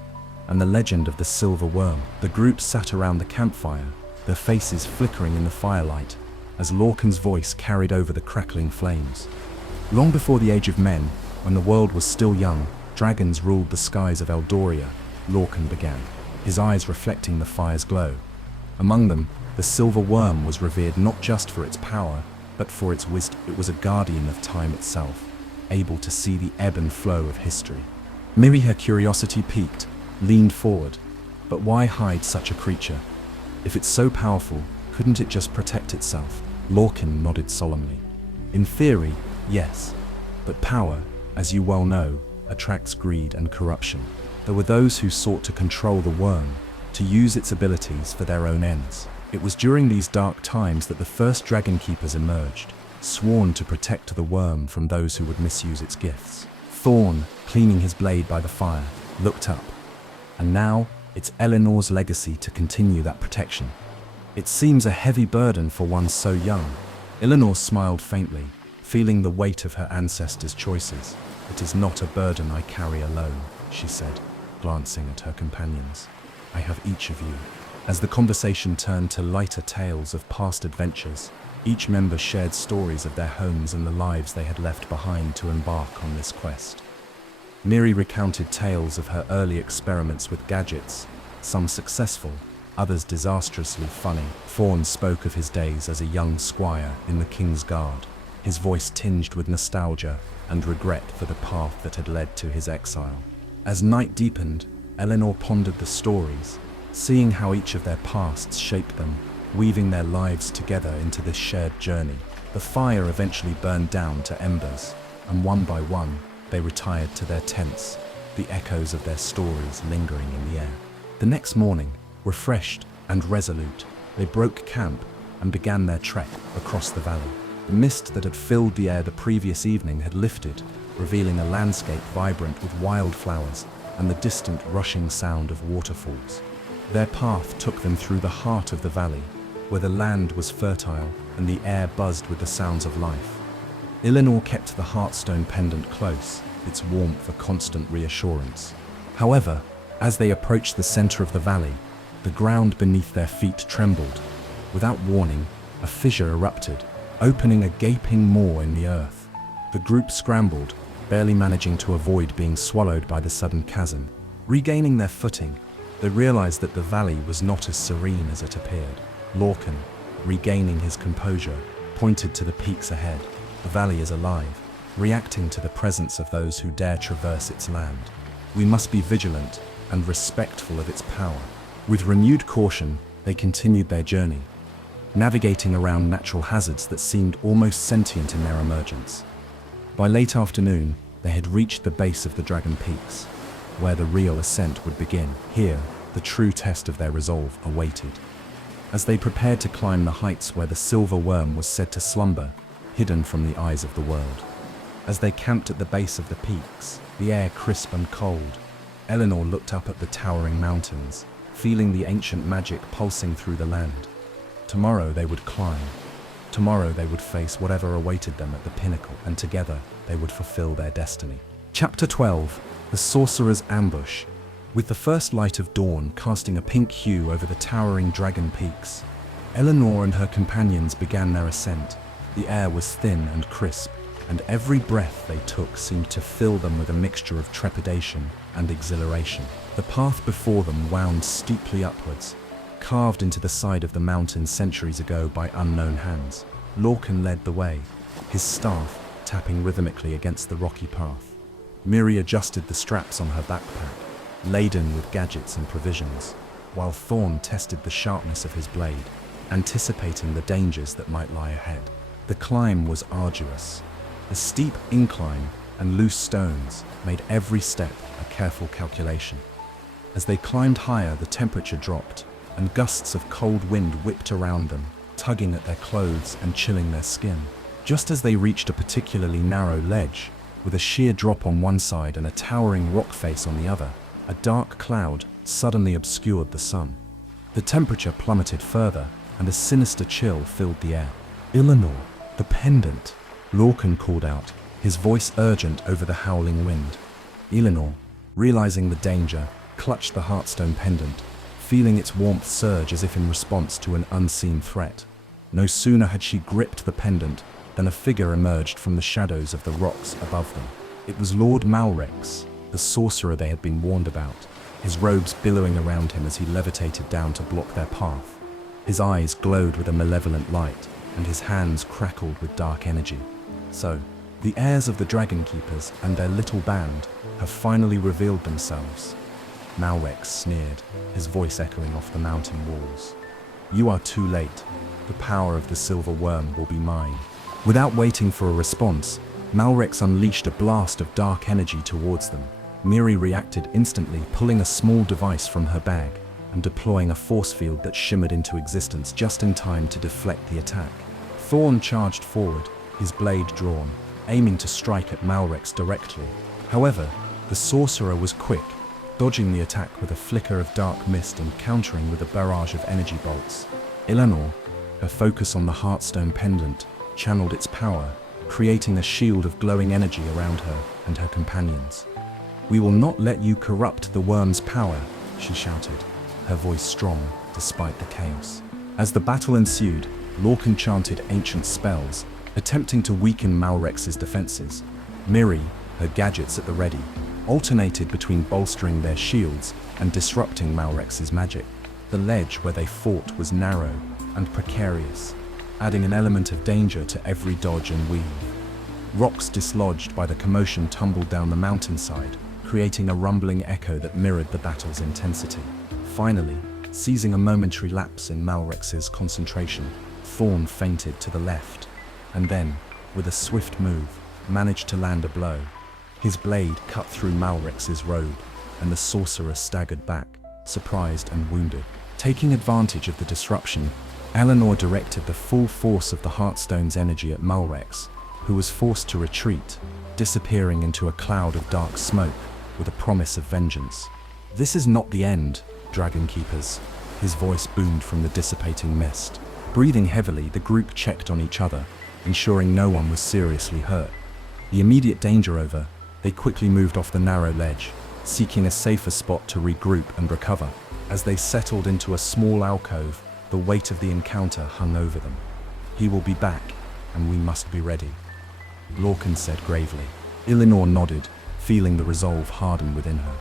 and the legend of the Silver Worm. The group sat around the campfire, their faces flickering in the firelight, as Lorcan's voice carried over the crackling flames. Long before the Age of Men, when the world was still young, dragons ruled the skies of Eldoria, Lorcan began, his eyes reflecting the fire's glow. Among them, the Silver Worm was revered not just for its power, but for its wisdom. It was a guardian of time itself, able to see the ebb and flow of history. Miri, her curiosity piqued, leaned forward. But why hide such a creature? If it's so powerful, couldn't it just protect itself? Lorcan nodded solemnly. In theory, yes. But power, as you well know, attracts greed and corruption. There were those who sought to control the worm, to use its abilities for their own ends. It was during these dark times that the first Dragon Keepers emerged, sworn to protect the worm from those who would misuse its gifts. Thorn, cleaning his blade by the fire, looked up. And now, it's Eleanor's legacy to continue that protection. It seems a heavy burden for one so young. Eleanor smiled faintly, feeling the weight of her ancestors' choices. It is not a burden I carry alone, she said, glancing at her companions. I have each of you. As the conversation turned to lighter tales of past adventures, each member shared stories of their homes and the lives they had left behind to embark on this quest. Miri recounted tales of her early experiments with gadgets, some successful, others disastrously funny. Thorn spoke of his days as a young squire in the King's Guard, his voice tinged with nostalgia and regret for the path that had led to his exile. As night deepened, Eleanor pondered the stories, seeing how each of their pasts shaped them, weaving their lives together into this shared journey. The fire eventually burned down to embers, and one by one, they retired to their tents, the echoes of their stories lingering in the air. The next morning, refreshed and resolute, they broke camp and began their trek across the valley. The mist that had filled the air the previous evening had lifted, revealing a landscape vibrant with wildflowers and the distant rushing sound of waterfalls. Their path took them through the heart of the valley, where the land was fertile and the air buzzed with the sounds of life. Eleanor kept the Heartstone pendant close, its warmth a constant reassurance. However, as they approached the center of the valley, the ground beneath their feet trembled. Without warning, a fissure erupted, opening a gaping maw in the earth. The group scrambled, barely managing to avoid being swallowed by the sudden chasm. Regaining their footing, they realized that the valley was not as serene as it appeared. Lorcan, regaining his composure, pointed to the peaks ahead. The valley is alive, reacting to the presence of those who dare traverse its land. We must be vigilant and respectful of its power. With renewed caution, they continued their journey, navigating around natural hazards that seemed almost sentient in their emergence. By late afternoon, they had reached the base of the Dragon Peaks, where the real ascent would begin. Here, the true test of their resolve awaited. As they prepared to climb the heights where the silver worm was said to slumber, hidden from the eyes of the world. As they camped at the base of the peaks, the air crisp and cold, Eleanor looked up at the towering mountains, feeling the ancient magic pulsing through the land. Tomorrow they would climb. Tomorrow they would face whatever awaited them at the pinnacle, and together they would fulfill their destiny. Chapter 12: The Sorcerer's Ambush. With the first light of dawn casting a pink hue over the towering Dragon Peaks, Eleanor and her companions began their ascent. The air was thin and crisp, and every breath they took seemed to fill them with a mixture of trepidation and exhilaration. The path before them wound steeply upwards, carved into the side of the mountain centuries ago by unknown hands. Lorcan led the way, his staff tapping rhythmically against the rocky path. Miri adjusted the straps on her backpack, laden with gadgets and provisions, while Thorn tested the sharpness of his blade, anticipating the dangers that might lie ahead. The climb was arduous. The steep incline and loose stones made every step a careful calculation. As they climbed higher, the temperature dropped, and gusts of cold wind whipped around them, tugging at their clothes and chilling their skin. Just as they reached a particularly narrow ledge, with a sheer drop on one side and a towering rock face on the other, a dark cloud suddenly obscured the sun. The temperature plummeted further, and a sinister chill filled the air. "Eleanor, the pendant," Lorcan called out, his voice urgent over the howling wind. Eleanor, realizing the danger, clutched the Heartstone pendant, feeling its warmth surge as if in response to an unseen threat. No sooner had she gripped the pendant than a figure emerged from the shadows of the rocks above them. It was Lord Malrex, the sorcerer they had been warned about, his robes billowing around him as he levitated down to block their path. His eyes glowed with a malevolent light, and his hands crackled with dark energy. So, the heirs of the Dragon Keepers and their little band have finally revealed themselves. Malrex sneered, his voice echoing off the mountain walls. "You are too late. The power of the silver worm will be mine." Without waiting for a response, Malrex unleashed a blast of dark energy towards them. Miri reacted instantly, pulling a small device from her bag and deploying a force field that shimmered into existence just in time to deflect the attack. Thorn charged forward, his blade drawn, aiming to strike at Malrex directly. However, the sorcerer was quick, dodging the attack with a flicker of dark mist and countering with a barrage of energy bolts. Eleanor, her focus on the Heartstone pendant, channeled its power, creating a shield of glowing energy around her and her companions. "We will not let you corrupt the worm's power," she shouted, her voice strong despite the chaos. As the battle ensued, Lorcan chanted ancient spells, attempting to weaken Malrex's defenses. Miri, her gadgets at the ready, alternated between bolstering their shields and disrupting Malrex's magic. The ledge where they fought was narrow and precarious, adding an element of danger to every dodge and weave. Rocks dislodged by the commotion tumbled down the mountainside, creating a rumbling echo that mirrored the battle's intensity. Finally, seizing a momentary lapse in Malrex's concentration, Thorn feinted to the left, and then, with a swift move, managed to land a blow. His blade cut through Malrex's robe, and the sorcerer staggered back, surprised and wounded. Taking advantage of the disruption, Eleanor directed the full force of the Heartstone's energy at Malrex, who was forced to retreat, disappearing into a cloud of dark smoke with a promise of vengeance. "This is not the end, Dragon Keepers," his voice boomed from the dissipating mist. Breathing heavily, the group checked on each other, ensuring no one was seriously hurt. The immediate danger over, they quickly moved off the narrow ledge, seeking a safer spot to regroup and recover. As they settled into a small alcove, the weight of the encounter hung over them. "He will be back, and we must be ready," Lorcan said gravely. Eleanor nodded, feeling the resolve harden within her.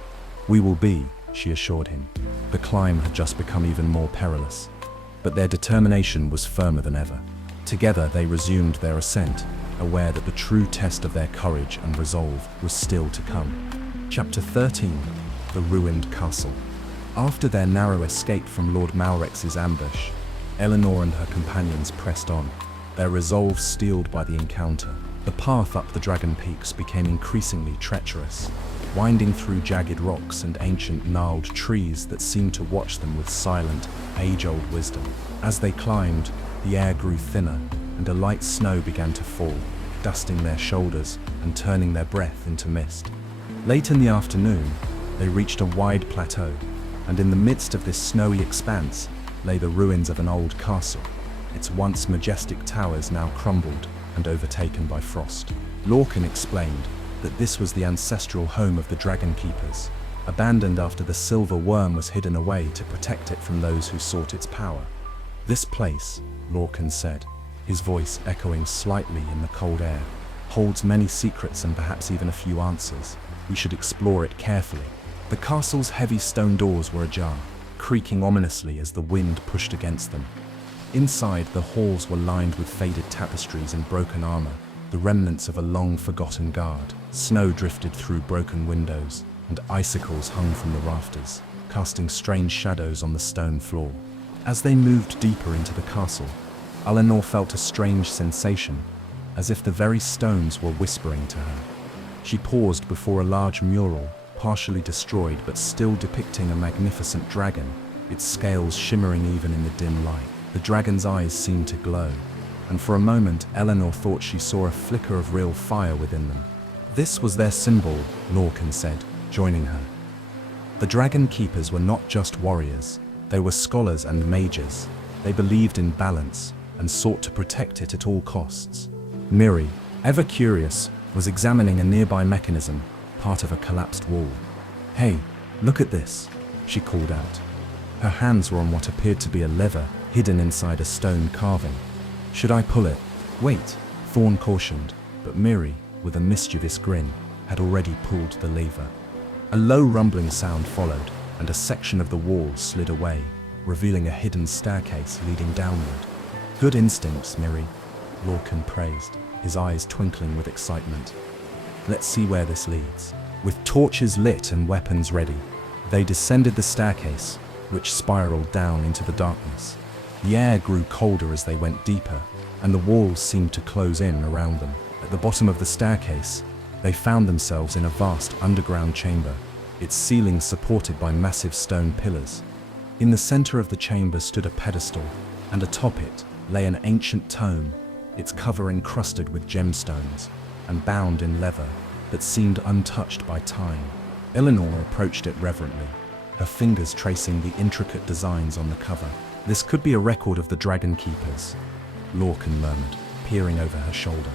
"We will be," she assured him. The climb had just become even more perilous, but their determination was firmer than ever. Together they resumed their ascent, aware that the true test of their courage and resolve was still to come. Chapter 13. The Ruined Castle. After their narrow escape from Lord Malrex's ambush, Eleanor and her companions pressed on, their resolve steeled by the encounter. The path up the Dragon Peaks became increasingly treacherous, winding through jagged rocks and ancient gnarled trees that seemed to watch them with silent, age-old wisdom. As they climbed, the air grew thinner, and a light snow began to fall, dusting their shoulders and turning their breath into mist. Late in the afternoon, they reached a wide plateau, and in the midst of this snowy expanse lay the ruins of an old castle, its once majestic towers now crumbled and overtaken by frost. Lorcan explained that this was the ancestral home of the Dragon Keepers, abandoned after the silver worm was hidden away to protect it from those who sought its power. "This place," Lorcan said, his voice echoing slightly in the cold air, "holds many secrets and perhaps even a few answers. We should explore it carefully." The castle's heavy stone doors were ajar, creaking ominously as the wind pushed against them. Inside, the halls were lined with faded tapestries and broken armor, the remnants of a long-forgotten guard. Snow drifted through broken windows, and icicles hung from the rafters, casting strange shadows on the stone floor. As they moved deeper into the castle, Eleanor felt a strange sensation, as if the very stones were whispering to her. She paused before a large mural, partially destroyed but still depicting a magnificent dragon, its scales shimmering even in the dim light. The dragon's eyes seemed to glow, and for a moment Eleanor thought she saw a flicker of real fire within them. "This was their symbol," Lorcan said, joining her. The Dragon Keepers were not just warriors, they were scholars and mages. They believed in balance and sought to protect it at all costs. Miri, ever curious, was examining a nearby mechanism, part of a collapsed wall. "Hey, look at this," she called out. Her hands were on what appeared to be a lever hidden inside a stone carving. "Should I pull it?" "Wait," Thorn cautioned, but Miri, with a mischievous grin, had already pulled the lever. A low rumbling sound followed, and a section of the wall slid away, revealing a hidden staircase leading downward. "Good instincts, Miri," Lorcan praised, his eyes twinkling with excitement. "Let's see where this leads." With torches lit and weapons ready, they descended the staircase, which spiraled down into the darkness. The air grew colder as they went deeper, and the walls seemed to close in around them. At the bottom of the staircase, they found themselves in a vast underground chamber, its ceiling supported by massive stone pillars. In the center of the chamber stood a pedestal, and atop it lay an ancient tome, its cover encrusted with gemstones and bound in leather that seemed untouched by time. Eleanor approached it reverently, her fingers tracing the intricate designs on the cover. This could be a record of the Dragon Keepers, Lorcan murmured, peering over her shoulder.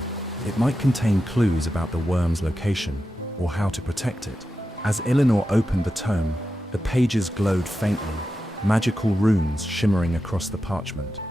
It might contain clues about the worm's location or how to protect it. As Eleanor opened the tome, the pages glowed faintly, magical runes shimmering across the parchment.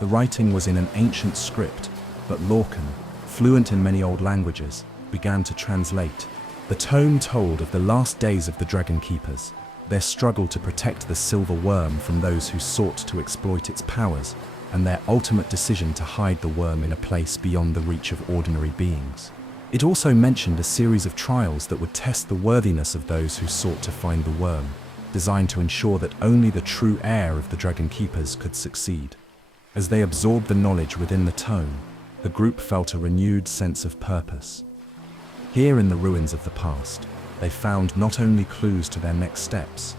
The writing was in an ancient script, but Lorcan, fluent in many old languages, began to translate. The tome told of the last days of the Dragon Keepers, their struggle to protect the silver worm from those who sought to exploit its powers, and their ultimate decision to hide the worm in a place beyond the reach of ordinary beings. It also mentioned a series of trials that would test the worthiness of those who sought to find the worm, designed to ensure that only the true heir of the Dragon Keepers could succeed. As they absorbed the knowledge within the tome, the group felt a renewed sense of purpose. Here in the ruins of the past, they found not only clues to their next steps,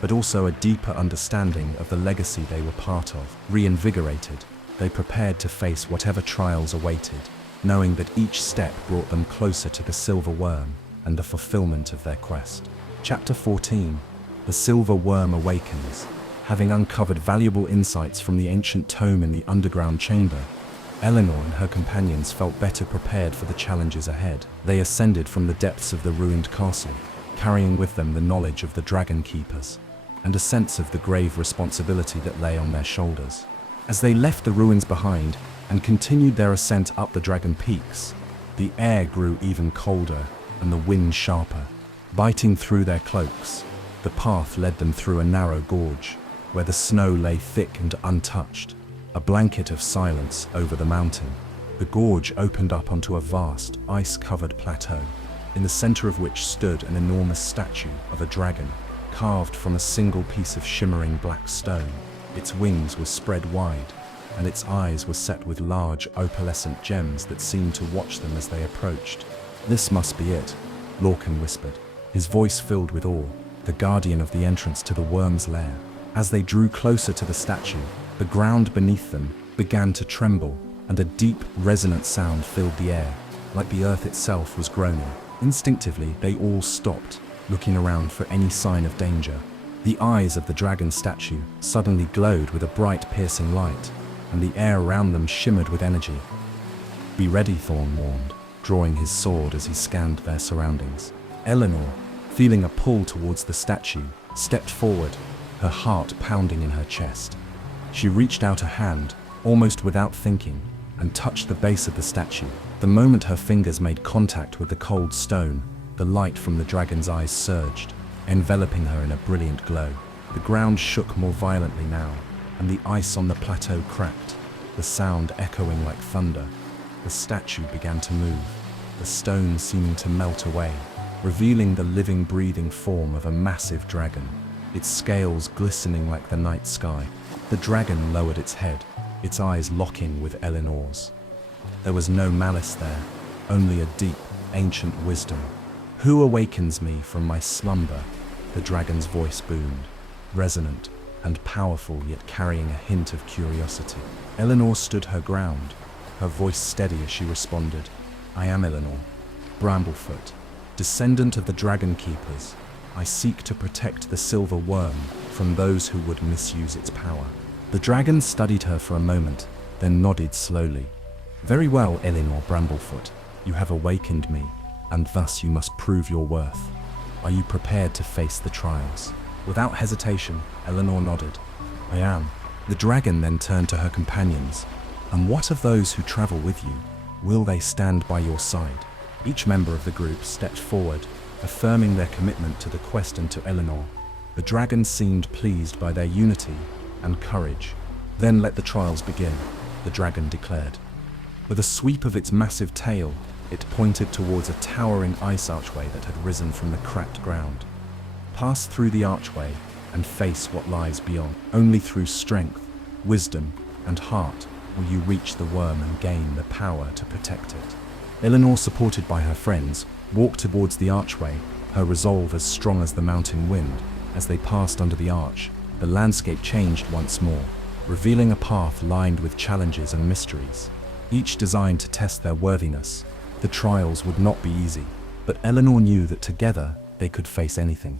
but also a deeper understanding of the legacy they were part of. Reinvigorated, they prepared to face whatever trials awaited, knowing that each step brought them closer to the silver worm and the fulfillment of their quest. Chapter 14. The Silver Worm Awakens. Having uncovered valuable insights from the ancient tome in the underground chamber, Eleanor and her companions felt better prepared for the challenges ahead. They ascended from the depths of the ruined castle, carrying with them the knowledge of the Dragon Keepers, and a sense of the grave responsibility that lay on their shoulders. As they left the ruins behind and continued their ascent up the Dragon Peaks, the air grew even colder and the wind sharper. Biting through their cloaks, the path led them through a narrow gorge, where the snow lay thick and untouched, a blanket of silence over the mountain. The gorge opened up onto a vast, ice-covered plateau, in the center of which stood an enormous statue of a dragon, carved from a single piece of shimmering black stone. Its wings were spread wide, and its eyes were set with large, opalescent gems that seemed to watch them as they approached. "This must be it," Lorcan whispered, his voice filled with awe, the guardian of the entrance to the worm's lair. As they drew closer to the statue, the ground beneath them began to tremble, and a deep, resonant sound filled the air, like the earth itself was groaning. Instinctively, they all stopped, looking around for any sign of danger. The eyes of the dragon statue suddenly glowed with a bright, piercing light, and the air around them shimmered with energy. "Be ready," Thorn warned, drawing his sword as he scanned their surroundings. Eleanor, feeling a pull towards the statue, stepped forward, her heart pounding in her chest. She reached out a hand, almost without thinking, and touched the base of the statue. The moment her fingers made contact with the cold stone, the light from the dragon's eyes surged, enveloping her in a brilliant glow. The ground shook more violently now, and the ice on the plateau cracked, the sound echoing like thunder. The statue began to move, the stone seeming to melt away, revealing the living, breathing form of a massive dragon, its scales glistening like the night sky. The dragon lowered its head, its eyes locking with Eleanor's. There was no malice there, only a deep, ancient wisdom. "Who awakens me from my slumber?" the dragon's voice boomed, resonant and powerful, yet carrying a hint of curiosity. Eleanor stood her ground, her voice steady as she responded, "I am Eleanor, Bramblefoot, descendant of the Dragon Keepers. I seek to protect the silver worm from those who would misuse its power." The dragon studied her for a moment, then nodded slowly. "Very well, Eleanor Bramblefoot, you have awakened me, and thus you must prove your worth. Are you prepared to face the trials?" Without hesitation, Eleanor nodded. "I am." The dragon then turned to her companions. "And what of those who travel with you? Will they stand by your side?" Each member of the group stepped forward, affirming their commitment to the quest and to Eleanor. The dragon seemed pleased by their unity and courage. "Then let the trials begin," the dragon declared. With a sweep of its massive tail, it pointed towards a towering ice archway that had risen from the cracked ground. "Pass through the archway and face what lies beyond. Only through strength, wisdom, and heart will you reach the worm and gain the power to protect it." Eleanor, supported by her friends, walked towards the archway, her resolve as strong as the mountain wind. As they passed under the arch, the landscape changed once more, revealing a path lined with challenges and mysteries, each designed to test their worthiness. The trials would not be easy, but Eleanor knew that together they could face anything.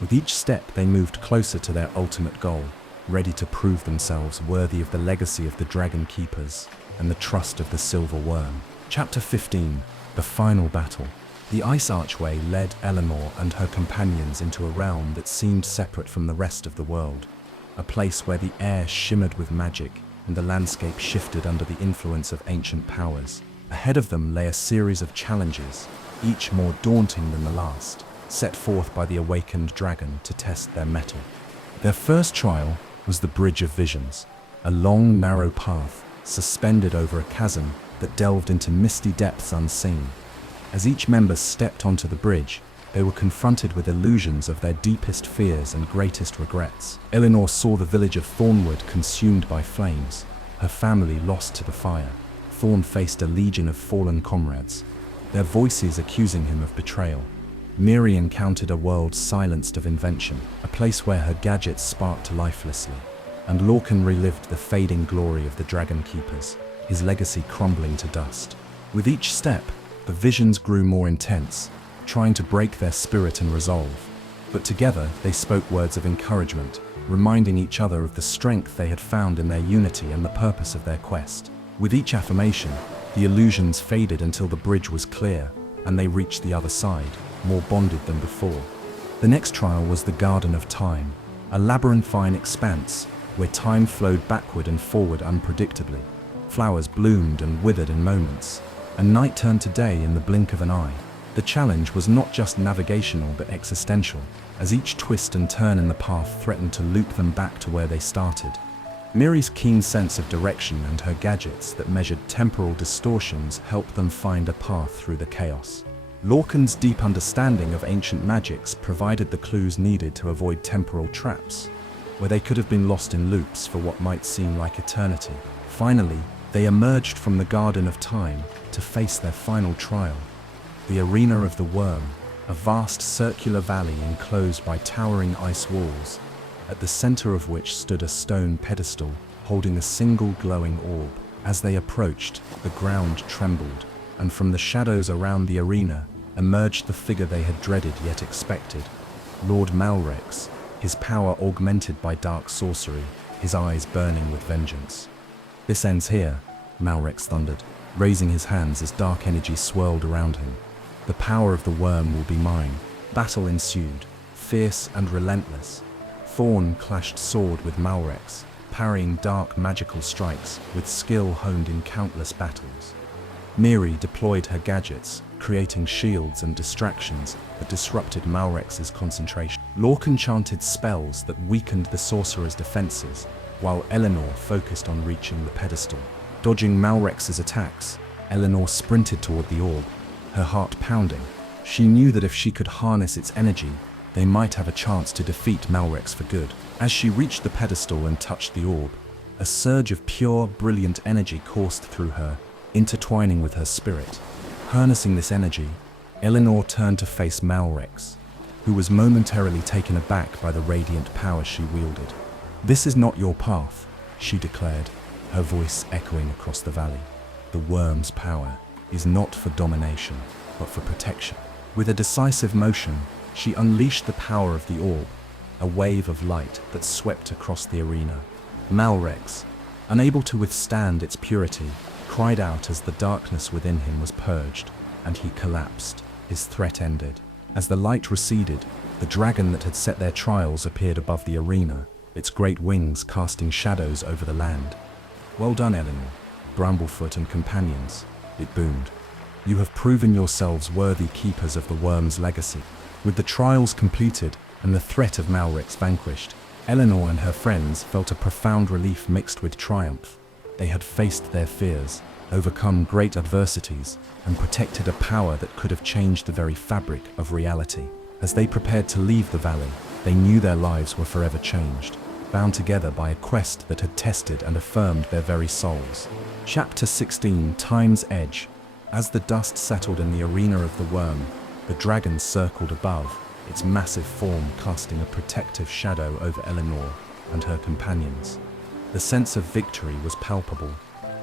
With each step they moved closer to their ultimate goal, ready to prove themselves worthy of the legacy of the Dragon Keepers and the trust of the Silver Worm. Chapter 15. The Final Battle. The Ice Archway led Eleanor and her companions into a realm that seemed separate from the rest of the world, a place where the air shimmered with magic and the landscape shifted under the influence of ancient powers. Ahead of them lay a series of challenges, each more daunting than the last, set forth by the awakened dragon to test their mettle. Their first trial was the Bridge of Visions, a long, narrow path suspended over a chasm that delved into misty depths unseen. As each member stepped onto the bridge, they were confronted with illusions of their deepest fears and greatest regrets. Eleanor saw the village of Thornwood consumed by flames, her family lost to the fire. Thorn faced a legion of fallen comrades, their voices accusing him of betrayal. Miri encountered a world silenced of invention, a place where her gadgets sparked lifelessly. And Lorcan relived the fading glory of the Dragon Keepers, his legacy crumbling to dust. With each step, the visions grew more intense, trying to break their spirit and resolve. But together, they spoke words of encouragement, reminding each other of the strength they had found in their unity and the purpose of their quest. With each affirmation, the illusions faded until the bridge was clear, and they reached the other side, more bonded than before. The next trial was the Garden of Time, a labyrinthine expanse where time flowed backward and forward unpredictably. Flowers bloomed and withered in moments, and night turned to day in the blink of an eye. The challenge was not just navigational but existential, as each twist and turn in the path threatened to loop them back to where they started. Miri's keen sense of direction and her gadgets that measured temporal distortions helped them find a path through the chaos. Lorcan's deep understanding of ancient magics provided the clues needed to avoid temporal traps, where they could have been lost in loops for what might seem like eternity. Finally, they emerged from the Garden of Time to face their final trial, the Arena of the Worm, a vast circular valley enclosed by towering ice walls, at the center of which stood a stone pedestal holding a single glowing orb. As they approached, the ground trembled, and from the shadows around the arena emerged the figure they had dreaded yet expected, Lord Malrex, his power augmented by dark sorcery, his eyes burning with vengeance. "This ends here," Malrex thundered, raising his hands as dark energy swirled around him. "The power of the worm will be mine." Battle ensued, fierce and relentless. Thorn clashed sword with Malrex, parrying dark magical strikes with skill honed in countless battles. Miri deployed her gadgets, creating shields and distractions that disrupted Malrex's concentration. Lorcan chanted spells that weakened the sorcerer's defenses, while Eleanor focused on reaching the pedestal. Dodging Malrex's attacks, Eleanor sprinted toward the orb, her heart pounding. She knew that if she could harness its energy, they might have a chance to defeat Malrex for good. As she reached the pedestal and touched the orb, a surge of pure, brilliant energy coursed through her, intertwining with her spirit. Harnessing this energy, Eleanor turned to face Malrex, who was momentarily taken aback by the radiant power she wielded. "This is not your path," she declared, her voice echoing across the valley. "The worm's power is not for domination, but for protection." With a decisive motion, she unleashed the power of the orb, a wave of light that swept across the arena. Malrex, unable to withstand its purity, cried out as the darkness within him was purged, and he collapsed. His threat ended. As the light receded, the dragon that had set their trials appeared above the arena, its great wings casting shadows over the land. "Well done, Eleanor, Bramblefoot and companions," it boomed. "You have proven yourselves worthy keepers of the worm's legacy." With the trials completed and the threat of Malrex vanquished, Eleanor and her friends felt a profound relief mixed with triumph. They had faced their fears, overcome great adversities, and protected a power that could have changed the very fabric of reality. As they prepared to leave the valley, they knew their lives were forever changed, bound together by a quest that had tested and affirmed their very souls. Chapter 16. Time's Edge. As the dust settled in the arena of the worm, the dragon circled above, its massive form casting a protective shadow over Eleanor and her companions. The sense of victory was palpable,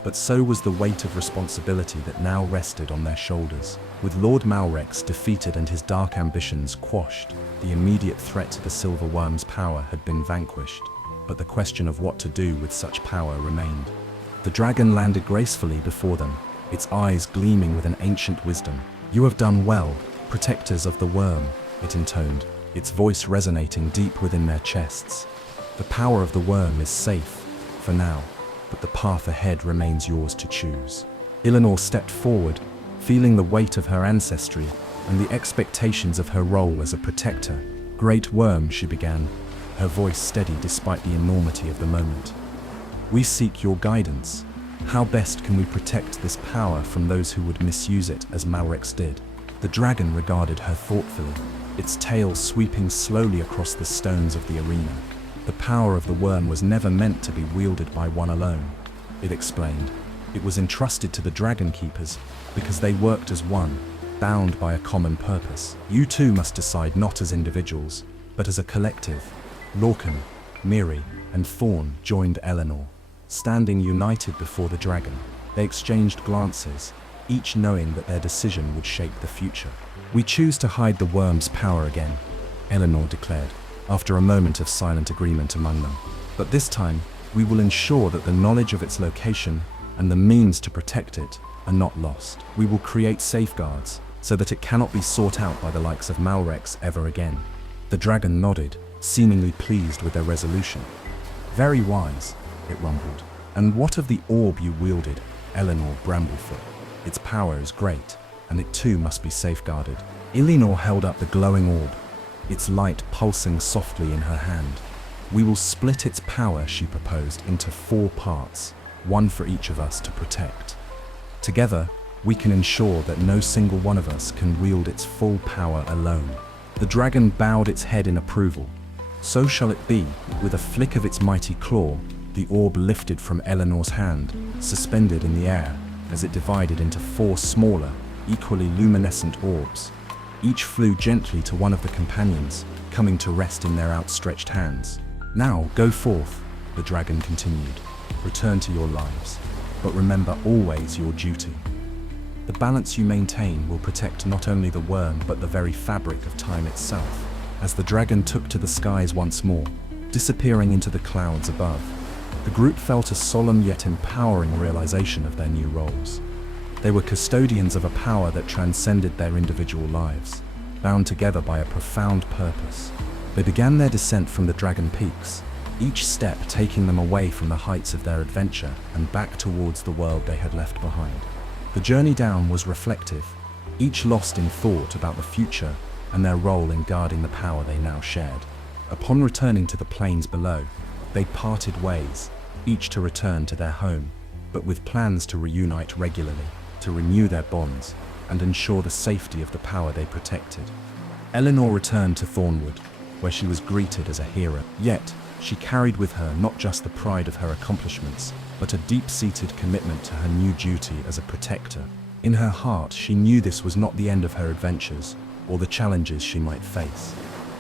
but so was the weight of responsibility that now rested on their shoulders. With Lord Malrex defeated and his dark ambitions quashed, the immediate threat to the Silver Worm's power had been vanquished. but the question of what to do with such power remained. The dragon landed gracefully before them, its eyes gleaming with an ancient wisdom. "You have done well, protectors of the worm," it intoned, its voice resonating deep within their chests. "The power of the worm is safe, for now, but the path ahead remains yours to choose." Eleanor stepped forward, feeling the weight of her ancestry and the expectations of her role as a protector. "Great worm," she began, her voice steady despite the enormity of the moment. "We seek your guidance. How best can we protect this power from those who would misuse it as Malrex did?" The dragon regarded her thoughtfully, its tail sweeping slowly across the stones of the arena. "The power of the worm was never meant to be wielded by one alone," it explained. "It was entrusted to the dragon keepers because they worked as one, bound by a common purpose. You two must decide not as individuals, but as a collective." Lorcan, Miri, and Thorn joined Eleanor, standing united before the dragon. They exchanged glances, each knowing that their decision would shape the future. "We choose to hide the worm's power again," Eleanor declared, after a moment of silent agreement among them. "But this time, we will ensure that the knowledge of its location and the means to protect it are not lost. We will create safeguards so that it cannot be sought out by the likes of Malrex ever again." The dragon nodded, seemingly pleased with their resolution. "Very wise," it rumbled. "And what of the orb you wielded, Eleanor Bramblefoot? Its power is great, and it too must be safeguarded." Eleanor held up the glowing orb, its light pulsing softly in her hand. "We will split its power," she proposed, "into 4 parts, one for each of us to protect. Together, we can ensure that no single one of us can wield its full power alone." The dragon bowed its head in approval. "So shall it be." With a flick of its mighty claw, the orb lifted from Eleanor's hand, suspended in the air, as it divided into 4 smaller, equally luminescent orbs. Each flew gently to one of the companions, coming to rest in their outstretched hands. "Now, go forth," the dragon continued. "Return to your lives, but remember always your duty. The balance you maintain will protect not only the worm but the very fabric of time itself." As the dragon took to the skies once more, disappearing into the clouds above, the group felt a solemn yet empowering realization of their new roles. They were custodians of a power that transcended their individual lives, bound together by a profound purpose. They began their descent from the Dragon Peaks, each step taking them away from the heights of their adventure and back towards the world they had left behind. The journey down was reflective, each lost in thought about the future and their role in guarding the power they now shared. Upon returning to the plains below, they parted ways, each to return to their home, but with plans to reunite regularly, to renew their bonds, and ensure the safety of the power they protected. Eleanor returned to Thornwood, where she was greeted as a hero. Yet, she carried with her not just the pride of her accomplishments, but a deep-seated commitment to her new duty as a protector. In her heart, she knew this was not the end of her adventures, or the challenges she might face.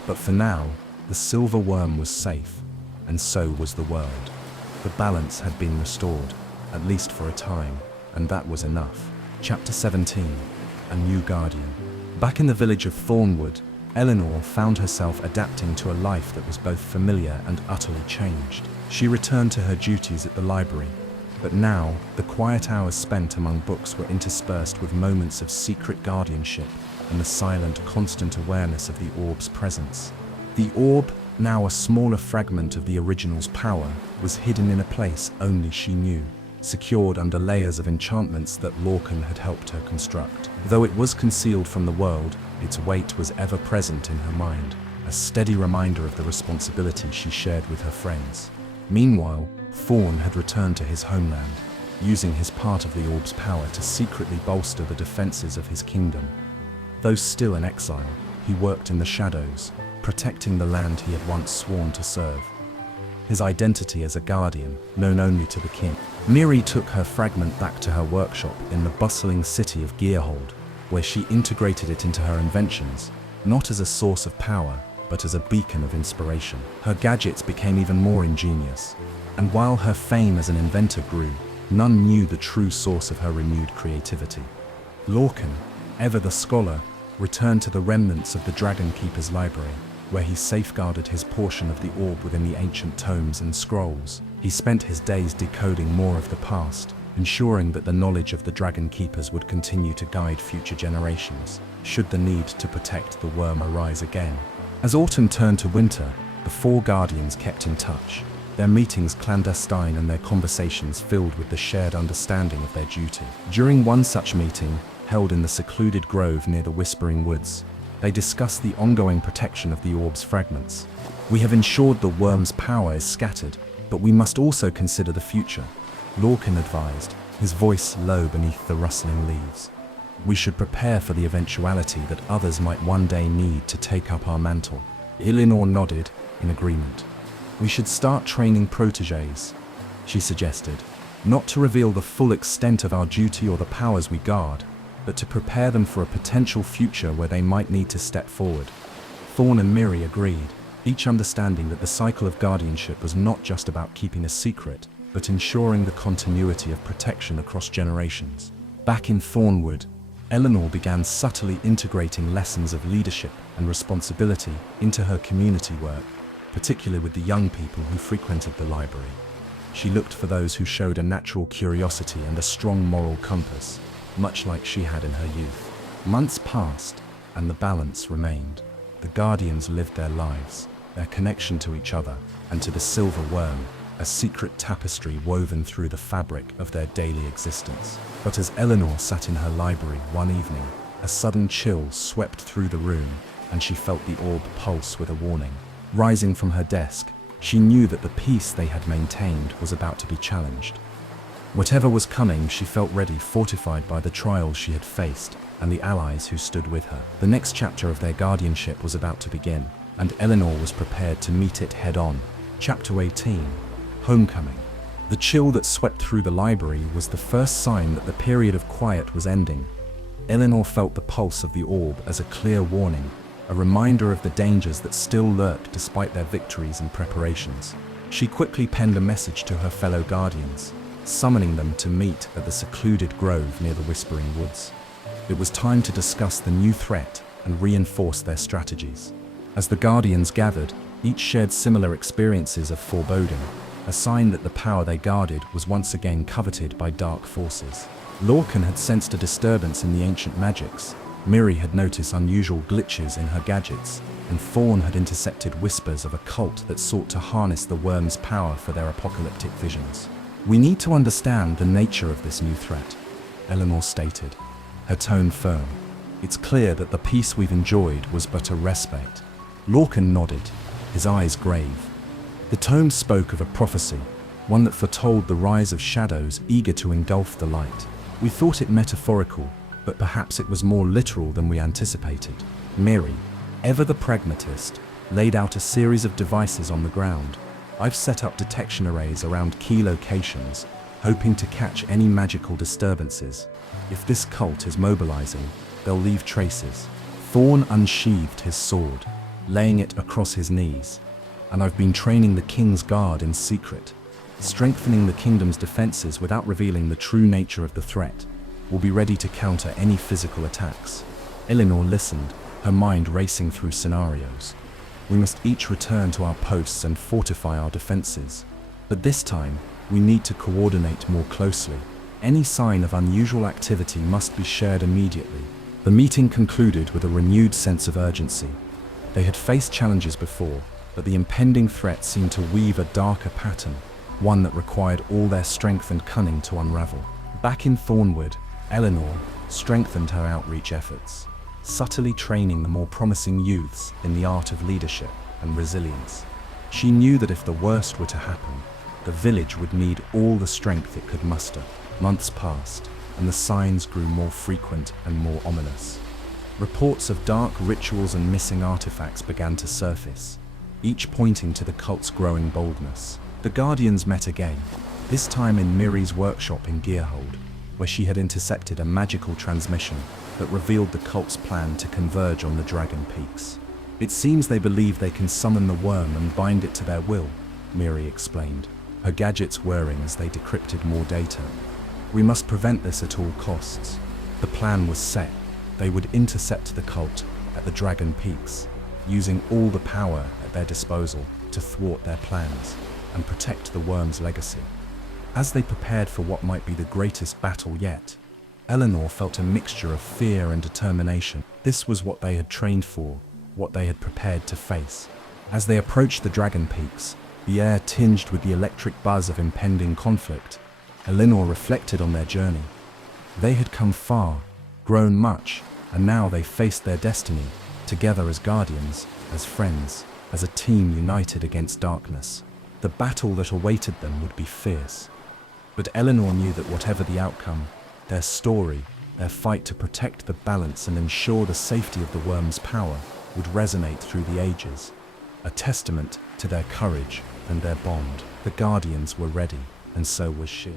But for now, the silver worm was safe, and so was the world. The balance had been restored, at least for a time, and that was enough. Chapter 17. A New Guardian. Back in the village of Thornwood, Eleanor found herself adapting to a life that was both familiar and utterly changed. She returned to her duties at the library, but now the quiet hours spent among books were interspersed with moments of secret guardianship and the silent, constant awareness of the orb's presence. The orb, now a smaller fragment of the original's power, was hidden in a place only she knew, secured under layers of enchantments that Lorcan had helped her construct. Though it was concealed from the world, its weight was ever present in her mind, a steady reminder of the responsibility she shared with her friends. Meanwhile, Thorn had returned to his homeland, using his part of the orb's power to secretly bolster the defenses of his kingdom. Though still in exile, he worked in the shadows, protecting the land he had once sworn to serve. His identity as a guardian, known only to the king. Miri took her fragment back to her workshop in the bustling city of Gearhold, where she integrated it into her inventions, not as a source of power, but as a beacon of inspiration. Her gadgets became even more ingenious, and while her fame as an inventor grew, none knew the true source of her renewed creativity. Lorcan, ever the scholar, returned to the remnants of the Dragon Keeper's library, where he safeguarded his portion of the orb within the ancient tomes and scrolls. He spent his days decoding more of the past, ensuring that the knowledge of the Dragon Keepers would continue to guide future generations, should the need to protect the worm arise again. As autumn turned to winter, the four guardians kept in touch, their meetings clandestine and their conversations filled with the shared understanding of their duty. During one such meeting, held in the secluded grove near the Whispering Woods, they discussed the ongoing protection of the orb's fragments. "We have ensured the worm's power is scattered, but we must also consider the future," Lorcan advised, his voice low beneath the rustling leaves. "We should prepare for the eventuality that others might one day need to take up our mantle." Eleanor nodded in agreement. "We should start training protégés," she suggested, "not to reveal the full extent of our duty or the powers we guard, but to prepare them for a potential future where they might need to step forward." Thorn and Miri agreed, each understanding that the cycle of guardianship was not just about keeping a secret, but ensuring the continuity of protection across generations. Back in Thornwood, Eleanor began subtly integrating lessons of leadership and responsibility into her community work, particularly with the young people who frequented the library. She looked for those who showed a natural curiosity and a strong moral compass, much like she had in her youth. Months passed, and the balance remained. The Guardians lived their lives, their connection to each other, and to the silver worm, a secret tapestry woven through the fabric of their daily existence. But as Eleanor sat in her library one evening, a sudden chill swept through the room, and she felt the orb pulse with a warning. Rising from her desk, she knew that the peace they had maintained was about to be challenged. Whatever was coming, she felt ready, fortified by the trials she had faced and the allies who stood with her. The next chapter of their guardianship was about to begin, and Eleanor was prepared to meet it head-on. Chapter 18. Homecoming. The chill that swept through the library was the first sign that the period of quiet was ending. Eleanor felt the pulse of the orb as a clear warning, a reminder of the dangers that still lurked despite their victories and preparations. She quickly penned a message to her fellow guardians, summoning them to meet at the secluded grove near the Whispering Woods. It was time to discuss the new threat and reinforce their strategies. As the guardians gathered, each shared similar experiences of foreboding, a sign that the power they guarded was once again coveted by dark forces. Lorcan had sensed a disturbance in the ancient magics, Miri had noticed unusual glitches in her gadgets, and Thorn had intercepted whispers of a cult that sought to harness the worm's power for their apocalyptic visions. "We need to understand the nature of this new threat," Eleanor stated, her tone firm. "It's clear that the peace we've enjoyed was but a respite." Lorcan nodded, his eyes grave. The tome spoke of a prophecy, one that foretold the rise of shadows eager to engulf the light. "We thought it metaphorical, but perhaps it was more literal than we anticipated." Miri, ever the pragmatist, laid out a series of devices on the ground. "I've set up detection arrays around key locations, hoping to catch any magical disturbances. If this cult is mobilizing, they'll leave traces." Thorn unsheathed his sword, laying it across his knees. "And I've been training the King's Guard in secret, strengthening the kingdom's defenses without revealing the true nature of the threat. We'll be ready to counter any physical attacks." Eleanor listened, her mind racing through scenarios. "We must each return to our posts and fortify our defenses. But this time, we need to coordinate more closely. Any sign of unusual activity must be shared immediately." The meeting concluded with a renewed sense of urgency. They had faced challenges before, but the impending threat seemed to weave a darker pattern, one that required all their strength and cunning to unravel. Back in Thornwood, Eleanor strengthened her outreach efforts, subtly training the more promising youths in the art of leadership and resilience. She knew that if the worst were to happen, the village would need all the strength it could muster. Months passed, and the signs grew more frequent and more ominous. Reports of dark rituals and missing artifacts began to surface, each pointing to the cult's growing boldness. The Guardians met again, this time in Miri's workshop in Gearhold, where she had intercepted a magical transmission that revealed the cult's plan to converge on the Dragon Peaks. "It seems they believe they can summon the worm and bind it to their will," Miri explained, her gadgets whirring as they decrypted more data. "We must prevent this at all costs." The plan was set. They would intercept the cult at the Dragon Peaks, using all the power at their disposal to thwart their plans and protect the worm's legacy. As they prepared for what might be the greatest battle yet, Eleanor felt a mixture of fear and determination. This was what they had trained for, what they had prepared to face. As they approached the Dragon Peaks, the air tinged with the electric buzz of impending conflict, Eleanor reflected on their journey. They had come far, grown much, and now they faced their destiny, together as guardians, as friends, as a team united against darkness. The battle that awaited them would be fierce. But Eleanor knew that whatever the outcome, their story, their fight to protect the balance and ensure the safety of the worm's power would resonate through the ages, a testament to their courage and their bond. The Guardians were ready, and so was she.